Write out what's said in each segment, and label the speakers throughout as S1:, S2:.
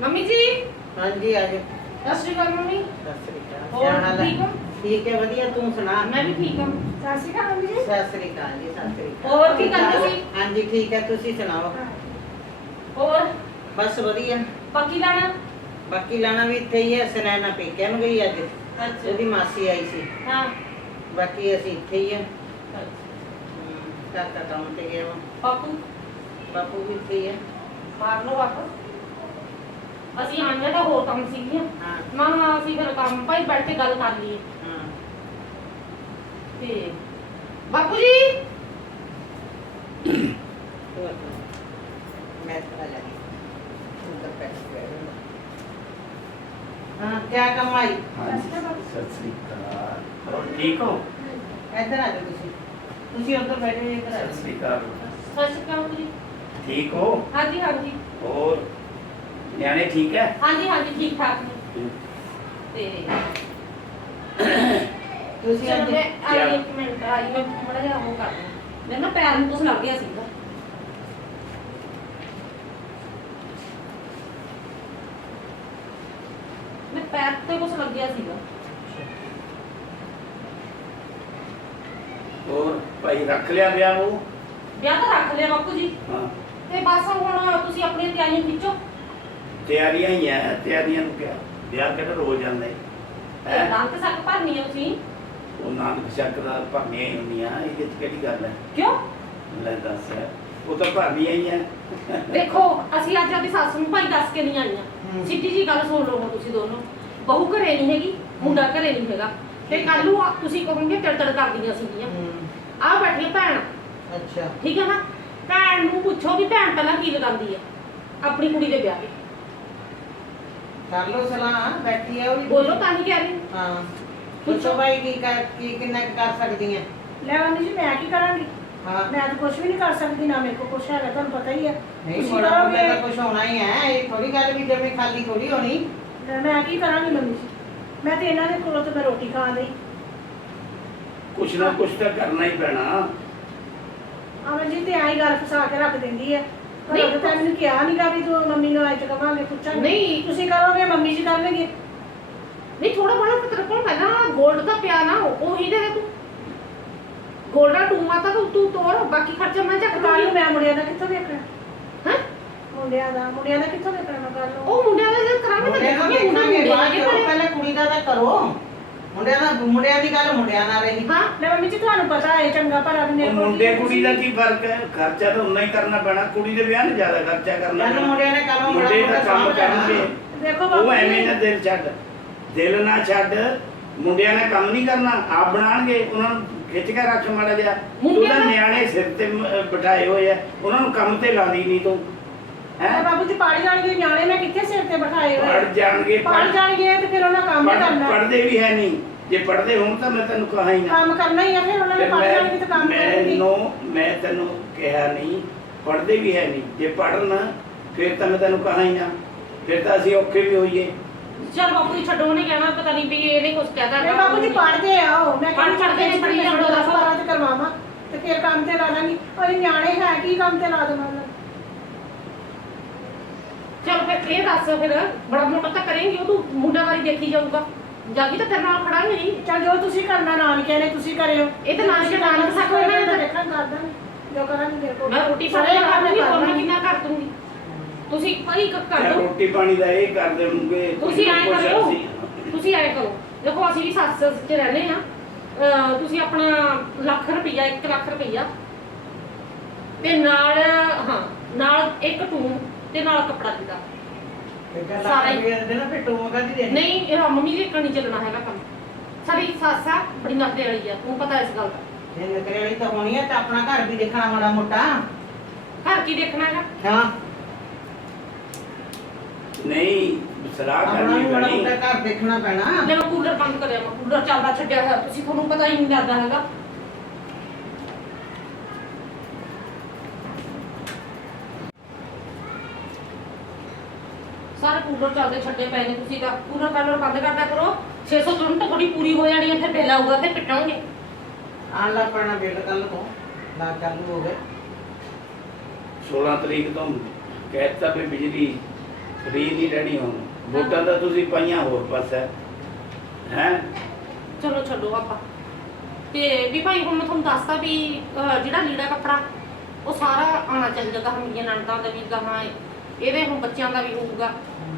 S1: Mummy ਜੀ?
S2: ਹਾਂਜੀ ਆ ਜਾ
S1: ਸਤਿ ਸ਼੍ਰੀ ਅਕਾਲ ਮੰਮੀ।
S2: ਸਤਿ ਸ੍ਰੀ ਅਕਾਲ।
S1: ਹੋਰ
S2: ਕਿਆ ਹਾਲ ਹੈ?
S1: ਠੀਕ ਹੋ?
S2: ਠੀਕ ਹੈ ਵਧੀਆ। ਤੂੰ ਸੁਣਾ?
S1: ਮੈਂ ਵੀ ਠੀਕ ਹਾਂ। ਸਤਿ ਸ਼੍ਰੀ ਅਕਾਲ ਮੰਮੀ ਜੀ।
S2: ਸਤਿ ਸ੍ਰੀ ਅਕਾਲ ਜੀ ਸਤਿ ਸ੍ਰੀ ਅਕਾਲ।
S1: ਹੋਰ ਕੀ ਕਰਦੇ ਸੀ?
S2: ਹਾਂਜੀ ਠੀਕ ਹੈ। ਤੁਸੀਂ ਸੁਣਾਓ?
S1: ਹੋਰ?
S2: ਬਸ ਵਧੀਆ।
S1: ਪੱਕੀ ਲਾਣਾ?
S2: ਬਾਕੀ ਲਾਣਾ ਵੀ ਇੱਥੇ ਹੀ ਹੈ। ਸਨੈਨਾ ਪੇਕਿਆਂ ਨੂੰ ਗਈ ਅੱਜ। ਉਹਦੀ ਮਾਸੀ ਆਈ ਸੀ।
S1: ਹਾਂ।
S2: ਬਾਕੀ ਅਸੀਂ ਇੱਥੇ ਹੀ ਆ ਕਾਕਾ ਕੰਮ ਤੇ ਗਿਆ ਵਾ।
S1: ਪਾਪੂ
S2: ਬਾਪੂ ਵੀ ਇੱਥੇ ਹੀ ਹੈ।
S1: ਮਾਰ ਲਓ ਵਾਪਸ। ਅਸੀਂ ਆਂਦੇ ਤਾਂ ਹੋਰ ਕੰਮ ਸੀਗੀਆਂ।
S2: ਹਾਂ।
S1: ਮਾਂ ਹਾਂ ਅਸੀਂ ਫਿਰ ਕੰਮ ਭਾਈ ਬੈਠ ਕੇ ਗੱਲ ਕਰ ਲਈਏ।
S2: ਹਾਂ।
S1: ਤੇ ਬਾਪੂ ਜੀ?
S2: ਹੋਰ ਮੈਂ ਤਾਂ ਲੱਗੀ ਉੱਧਰ ਪੈਸੇ ਗਏ ਹਾਂ ਕਿਆ ਕੰਮ ਆਈ
S3: ਹਾਂਜੀ ਸਤਿ ਸ੍ਰੀ ਅਕਾਲ। ਹੋਰ ਠੀਕ ਹੋ?
S2: ਇੱਧਰ ਆ ਜਾਓ ਤੁਸੀਂ। ਤੁਸੀਂ ਉੱਧਰ ਬੈਠੇ ਜੇ ਇੱਧਰ ਆ
S3: ਸਤਿ ਸ੍ਰੀ
S2: ਜਾਓ
S3: ਅਕਾਲ।
S1: ਸਤਿ ਸ਼੍ਰੀ ਅਕਾਲ ਬਾਪੂ ਜੀ।
S3: ਠੀਕ ਹੋ?
S1: ਹਾਂਜੀ ਹਾਂਜੀ।
S3: ਹੋਰ? ਨਿਆਣੇ ਠੀਕ ਹੈ?
S1: ਹਾਂਜੀ ਹਾਂਜੀ ਠੀਕ ਠਾਕ ਨੇ। ਤੇ
S2: ਤੁਸੀਂ ਅੱਜ
S1: ਮੈਂ? ਆਈ ਇੱਕ ਮਿੰਟ ਆਈ ਮੈਂ ਥੋੜਾ ਜਿਹਾ ਉਹ ਕਰ ਲਾਂ ਮੇਰੇ ਨਾ ਪੈਰ ਨੂੰ ਕੁਛ ਲੱਗ ਗਿਆ ਸੀਗਾ। ਮੈਂ ਪੈਰ ਤੇ ਕੁਛ ਲੱਗ ਗਿਆ ਸੀਗਾ।
S3: ਹੋਰ ਭਾਈ ਰੱਖ ਲਿਆ ਵਿਆਹ ਨੂੰ?
S1: ਵਿਆਹ ਤਾਂ ਰੱਖ ਲਿਆ ਬਾਪੂ ਜੀ।
S3: ਹਾਂ।
S1: ਤੇ ਬਸ ਹੁਣ ਤੁਸੀਂ ਆਪਣੀਆਂ ਤਿਆਰੀਆਂ ਖਿੱਚੋ।
S3: ਤਿਆਰੀਆਂ ਹੀ ਆ ਤਿਆਰੀਆਂ ਨੂੰ ਕਿਹਾ। ਵਿਆਹ ਕਿਹੜਾ ਰੋਜ਼ ਜਾਂਦਾ
S1: ਤੇ
S3: ਹੈ?
S1: ਰੰਗ ਸੱਕ ਭਰਨੀ ਹੈ ਤੁਸੀਂ?
S3: ਉਹ ਨਾਨਕ ਸ਼ੱਕ ਦਾ ਭਰਨੀਆਂ ਹੀ ਹੁੰਦੀਆਂ ਇਹਦੇ ਚ ਕਿਹੜੀ ਗੱਲ ਹੈ?
S1: ਕਿਉਂ?
S3: ਲੈ ਦੱਸ ਉਹ ਤਾਂ ਭਰਨੀਆਂ ਹੀ ਆ।
S1: ਦੇਖੋ ਅਸੀਂ ਅੱਜ ਆਪਣੀ ਸੱਸ ਨੂੰ ਭਾਈ ਦੱਸ ਕੇ ਨਹੀਂ ਆਈਆਂ। ਸਿੱਧੀ ਜੀ ਗੱਲ ਸੁਣ ਲਓ ਹੁਣ ਤੁਸੀਂ ਦੋਨੋਂ। ਬਹੂ ਘਰੇ ਨਹੀਂ ਹੈਗੀ ਮੁੰਡਾ ਘਰੇ ਨਹੀਂ ਹੈਗਾ। ਤੇ ਕੱਲ ਨੂੰ ਆ- ਤੁਸੀਂ ਕਹੋਗੇ ਟੜਟੜ ਕਰਦੀਆਂ ਸੀਗੀਆਂ।
S2: ਹੂੰ।
S1: ਆ ਭੈਣ।
S2: ਅੱਛਾ।
S1: ਠੀਕ ਹੈ ਨਾ? ਭੈਣ ਨੂੰ ਪੁੱਛੋ ਵੀ ਭੈਣ ਪਹਿਲਾਂ ਕੀ ਲਗਾਉਂਦੀ ਹੈ? ਆਪਣੀ ਕੁੜੀ ਦੇ ਵਿਆਹ 'ਤੇ।
S2: ਕਰ ਲੋ ਸਲਾਹ ਬੈਠੀ ਹੈ ਉਹ ਵੀ।
S1: ਬੋਲੋ ਤਾਂ ਹੀ ਕਹਿ ਰਹੀ।
S2: ਹਾਂ। ਪੁੱਛੋ। ਭਾਈ ਕੀ ਕਰ ਕੀ ਕਿੰਨਾ ਕੁ ਕਰ ਸਕਦੀ ਹੈ
S4: ਲੈ ਮੰਮੀ ਜੀ ਮੈਂ ਕੀ ਕਰਾਂਗੀ?
S2: ਹਾਂ।
S4: ਮੈਂ ਤਾਂ ਕੁਝ ਵੀ ਨਹੀਂ ਕਰ ਸਕਦੀ ਨਾ ਮੇਰੇ ਕੋਲ ਕੁਝ ਹੈਗਾ ਤੁਹਾਨੂੰ ਪਤਾ ਹੀ ਹੈ
S2: ਨਹੀਂ
S4: ਤੁਸੀਂ
S2: ਥੋੜਾ। ਤਾਂ ਕੁਝ ਹੋਣਾ ਹੀ ਹੈ ਇਹ ਥੋੜੀ ਗੱਲ ਵੀ ਜਮੇ ਖਾਲੀ ਥੋੜੀ ਹੋਣੀ।
S4: ਲੈ ਮੈਂ ਕੀ ਕਰਾਂਗੀ ਮੰਮੀ ਜੀ? ਮੈਂ ਤੇ ਇਹਨਾਂ ਦੇ ਕੋਲੋਂ ਤੇ ਮੈਂ ਰੋਟੀ ਖਾਣ ਲਈ
S3: ਕੁਛ ਨਾ ਕੁਛ ਤਾਂ ਕਰਨਾ ਹੀ ਪੈਣਾ।
S4: ਅਮਨ ਜੀ ਤੇ ਆਈ ਗੱਲ ਫਸਾ ਕੇ ਰੱਖ ਦਿੰਦੀ ਹੈ ਪਰ
S1: ਨਹੀਂ।
S4: ਉਹ ਤਾਂ ਮੈਨੂੰ ਕਿਹਾ ਨਹੀਂਗਾ ਵੀ ਤੂੰ ਮੰਮੀ ਨੂੰ ਅੱਜ ਕਵਾਂਗੇ ਪੁੱਛਾਂਗੇ
S1: ਨਹੀਂ।
S4: ਤੁਸੀਂ ਕਰੋਗੇ ਮੰਮੀ ਜੀ ਕਰਨਗੇ
S1: ਨਹੀਂ ਥੋੜਾ ਬੜਾ ਤੇਰੇ ਕੋਲ ਪਹਿਲਾਂ 골ਡ ਦਾ ਪਿਆ ਨਾ ਉਹੀ ਦੇ ਦੇ ਤੂੰ 골ਡ ਦਾ ਟੂਮਾ ਤਾਂ ਤੂੰ ਤੂੰ ਤੋਰ ਬਾਕੀ ਖਰਚਾ ਮੈਂ ਚੱਕ
S4: ਕੱਲ ਨੂੰ ਮੈਂ ਮੁੰਡਿਆਂ ਦਾ ਕਿੱਥੋਂ ਵੇਖਣਾ
S1: ਹੈ
S4: ਮੁੰਡਿਆਂ ਦਾ ਮੁੰਡਿਆਂ ਦਾ ਕਿੱਥੋਂ ਵੇਖਣਾ ਮੈਂ ਕੱਲ ਨੂੰ
S1: ਉਹ ਮੁੰਡਿਆਂ ਦਾ ਜਦ ਕਰਾਂਗੇ ਤਾਂ
S2: ਮੁੰਡਿਆਂ ਨੂੰ
S1: ਦੇਖਾਂਗੇ ਮੁੰਡੇ
S2: ਦੇਖਾਂਗੇ
S1: ਮੁੰਡੇ
S2: ਬਾਅਦ ਚੋਂ। ਪਹਿਲਾਂ ਕੁੜੀ ਦਾ ਤਾਂ ਕਰੋ ਮੁੰਡਿਆਂ ਦਾ ਮੁੰਡਿਆਂ ਦੀ ਗੱਲ ਮੁੰਡਿਆਂ ਨਾਲ ਰਹੀ।
S1: ਹਾਂ
S4: ਲੈ ਮੰਮੀ ਜੀ ਤੁਹਾਨੂੰ ਪਤਾ ਹੈ ਚੰਗਾ ਭਲਾ ਵੀ ਮੇਰੇ
S3: ਉਹ
S4: ਕੋਲ
S3: ਮੁੰਡੇ ਕੁੜੀ ਦਾ ਕੀ ਫ਼ਰਕ ਹੈ? ਖਰਚਾ ਤਾਂ ਉਨਾ ਹੀ ਕਰਨਾ ਪੈਣਾ ਕੁੜੀ ਦੇ ਵਿਆਹ ਨੂੰ ਜ਼ਿਆਦਾ ਖਰਚਾ ਕਰਨਾ
S2: ਜਦ
S3: ਪੈਣਾ।
S2: ਮੁੰਡਿਆਂ ਨੇ ਕਰੋ
S3: ਮੁੰਡੇ ਦਾ ਕੰਮ ਕਰਨਗੇ।
S4: ਦੇਖੋ
S3: ਉਹ
S4: ਬਾਪੂ
S3: ਐਵੇਂ
S4: ਜੀ
S3: ਨਾ ਦਿਲ ਛੱਡ। ਦਿਲ ਨਾ ਛੱਡ ਮੁੰਡਿਆਂ ਨੇ ਕੰਮ ਨਹੀਂ ਕਰਨਾ ਆਪ ਬਣਾਣਗੇ ਉਹਨਾਂ ਨੂੰ ਖਿੱਚ ਕੇ ਰੱਖ ਮਾੜਾ ਜਿਹਾ। ਤੂੰ
S1: ਮੁੰਡਿਆਂ
S3: ਤਾਂ
S1: ਦਾ-
S3: ਨਿਆਣੇ ਸਿਰ ਤੇ ਮ- ਅਹ ਬਿਠਾਏ ਹੋਏ ਆ। ਉਹਨਾਂ ਨੂੰ ਕੰਮ ਤੇ ਲਾਉਂਦੀ ਨਹੀਂ ਤੂੰ। ਹੈ?
S4: ਬਾਬੂ ਜੀ ਪੜ ਜਾਣਗੇ ਨਿਆਣੇ ਮੈਂ ਕਿੱਥੇ ਸਿਰ ਤੇ ਬਿਠਾਏ ਹੋਏ
S3: ਪੜ ਜਾਣਗੇ
S4: ਪੜ ਜਾਣਗੇ ਤੇ ਫਿਰ ਉਹਨਾਂ ਕਰਨਾ
S3: ਪੜਦੇ ਵੀ ਹੈ ਨਹੀਂ। ਜੇ ਪੜਦੇ ਹੋਣ ਤਾਂ ਮੈਂ ਤੈਨੂੰ ਕਹਾ ਹੀ ਨਾ।
S4: ਕੰਮ ਕਰਨਾ ਹੀ ਆ ਫਿਰ ਉਹਨਾਂ ਨੇ
S3: ਤੇ
S4: ਪੜ ਜਾਣਗੇ ਤੇ ਕੰਮ ਕਰਨਗੇ।
S3: ਮੈਨੂੰ ਮੈਂ ਤੈਨੂੰ ਕਿਹਾ ਨਹੀਂ ਪੜਦੇ ਵੀ ਹੈ ਨਹੀਂ। ਜੇ ਪੜਨ ਫਿਰ ਤਾਂ ਮੈਂ ਤੈਨੂੰ ਕਹਾ ਹੀ ਨਾ। ਫਿਰ ਤਾਂ ਅਸੀਂ ਔਖੇ ਵੀ ਹੋਈਏ।
S1: ਚਲ ਬਾਪੂ ਜੀ ਛੱਡੋ ਉਹਨੇ ਕਹਿਣਾ ਪਤਾ ਨਹੀਂ ਵੀ ਇਹਨੇ ਕੁਝ ਕਹਿਦਾ
S4: ਮੈਂ ਬਾਬੂ ਜੀ ਪੜਦੇ ਆ ਉਹ। ਮੈਂ
S1: ਪੜ੍ਹ- ਪੜ੍ਹਦੇ ਨੇ, ਪੜ੍ਹੀ
S4: ਦੱਸੋ। ਬਾਰਾਂ ਤੇ ਕਰਵਾਵਾਂ ਤੇ ਫਿਰ ਕੰਮ ਤੇ ਲਾ ਦਾਂਗੀ। ਉਹ ਨਿਆਣੇ ਹੈ ਕੀ ਕੰਮ ਤੇ ਲਾ ਦੇਵਾਂ?
S1: ਚਲ ਫਿਰ ਇਹ ਦੱਸ ਫਿਰ ਬੜਾ ਮੋਟਾ ਤਾਂ ਕਰੇਂਗੀ ਉਹ ਤੂੰ ਮੁੰਡਾ ਵਾਰੀ ਦੇਖੀ ਜਾਊਗਾ। ਜਾਗੀ ਤਾਂ ਤੇਰੇ ਨਾਲ ਖੜਾ ਨਹੀਂ।
S4: ਚੱਲ ਜੋ ਤੁਸੀਂ ਕਰਨਾ ਨਾਨਕਿਆਂ ਨੇ ਤੁਸੀਂ ਕਰਿਓ।
S1: ਇਹ ਤਾਂ ਨਾਨਕੇ ਨਾਨਕ ਸੱਕ ਹੋਏ ਨਾ, ਇਹ ਤਾਂ-
S4: ਦੇਖਾਂ ਕਰ ਦਾਂਗੀ। ਜੋ ਕਰਾਂਗੀ ਮੇਰੇ ਕੋਲ।
S1: ਮੈਂ ਰੋਟੀ ਪਾਣੀ
S4: ਕੰਮ
S1: ਕਰ ਦੂੰਗੀ
S4: ਕਰ
S1: ਹੋਰ ਮੈਂ
S4: ਦਾਂਗੀ।
S1: ਕਿੰਨਾ ਕਰ ਦੂੰਗੀ? ਤੁਸੀਂ ਭਾਈ ਕ- ਕਰ ਦਿਓ
S3: ਰੋਟੀ ਪਾਣੀ ਦਾ ਇਹ ਕਰ ਦੇਣਗੇ
S1: ਤੁਸੀਂ ਐਂ ਕਰਿਓ ਤੁਸੀਂ ਐਂ ਕਰੋ। ਦੇਖੋ ਅਸੀਂ ਵੀ ਸੱਸ ਸੱਸ ਚ ਰਹਿੰਦੇ ਆ ਤੁਸੀਂ ਆਪਣਾ ਲੱਖ ਰੁਪਈਆ 1 ਲੱਖ ਰੁਪਈਆ। ਤੇ ਨਾਲ ਹਾਂ ਨਾਲ ਇੱਕ ਟੂਮ। ਤੇ ਨਾਲ ਕੱਪੜਾ ਦਿੱਤਾ ਸਾਰਾ। ਹੀ।
S2: ਦੇ ਦੇ
S1: ਨਹੀਂ ਇਹ ਮੰਮੀ ਨਹੀਂ ਚੱਲਣਾ ਹੈਗਾ ਕੰਮ। ਸਾਡੀ ਸੱਸ ਆ ਬੜੀ ਨਖਰੇ ਵਾਲੀ ਆ ਤੂੰ ਪਤਾ ਇਸ ਗੱਲ ਦਾ।
S2: ਇਹ ਨਕਰੇ ਵਾਲੀ ਤਾਂ ਹੋਣੀ ਹੈ ਤਾਂ ਆਪਣਾ ਘਰ ਵੀ ਦੇਖਣਾ ਮਾੜਾ ਮੋਟਾ।
S1: ਘਰ ਕੀ ਦੇਖਣਾ ਹੈਗਾ?
S2: ਹਾਂ।
S3: ਨਹੀਂ ਸਲਾਹ ਕਰਨੀ ਪੈਣੀ।
S2: ਦੇਖਣਾ ਪੈਣਾ।
S1: ਕੂਲਰ ਬੰਦ ਕਰਿਆ ਮੈਂ ਕੂਲਰ ਚੱਲਦਾ ਛੱਡਿਆ ਹੋਇਆ ਤੁਸੀਂ ਤੁਹਾਨੂੰ ਪਤਾ ਹੀ ਨਹੀਂ ਲੱਗਦਾ ਹੈਗਾ। ਸਾਰੇ ਕੂਲਰ ਚੱਲਦੇ ਛੱਡੇ ਪਏ ਨੇ ਤੁਸੀਂ ਤਾਂ। ਕੂਲਰ ਕਾਲਰ ਬੰਦ ਕਰਦਾ ਕਰੋ। 600 ਯੂਨਿਟ ਥੋੜੀ ਪੂਰੀ ਹੋ ਜਾਣੀ ਹੈ ਫਿਰ ਬਿੱਲ ਆਊਗਾ ਫਿਰ ਪਿੱਟਣਗੇ
S2: ਆਣ ਲੱਗ ਪੈਣਾ ਬਿੱਲ ਕੱਲ ਤੋਂ ਨਾ ਚਾਲੂ ਹੋ ਗਏ
S3: 16 ਤਰੀਕ ਤੋਂ ਕਹਿਤਾ ਵੀ ਬਿਜਲੀ ਫਰੀ ਦੀ ਡੈਡੀ ਹੁਣ। ਵੋਟਾਂ ਤਾਂ ਤੁਸੀਂ ਪਾਈਆਂ ਹੋਰ ਪਾਸੇ। ਹੈ?
S1: ਚਲੋ ਛੱਡੋ ਆਪਾਂ। ਤੇ ਵੀ ਭਾਈ ਹੁਣ ਮੈਂ ਤੁਹਾਨੂੰ ਦੱਸਤਾ ਵੀ ਅਹ, ਜਿਹੜਾ ਲੀੜਾ ਕੱਪੜਾ ਉਹ ਸਾਰਾ ਆਉਣਾ ਚਾਹੀਦਾ ਗਾ ਮੇਰੀਆਂ ਨਣਦਾਂ ਦਾ ਵੀ ਗਾਹਾਂ ਇਹਦੇ ਹੁਣ ਬੱਚਿਆਂ ਦਾ ਵੀ ਹੋਊਗਾ।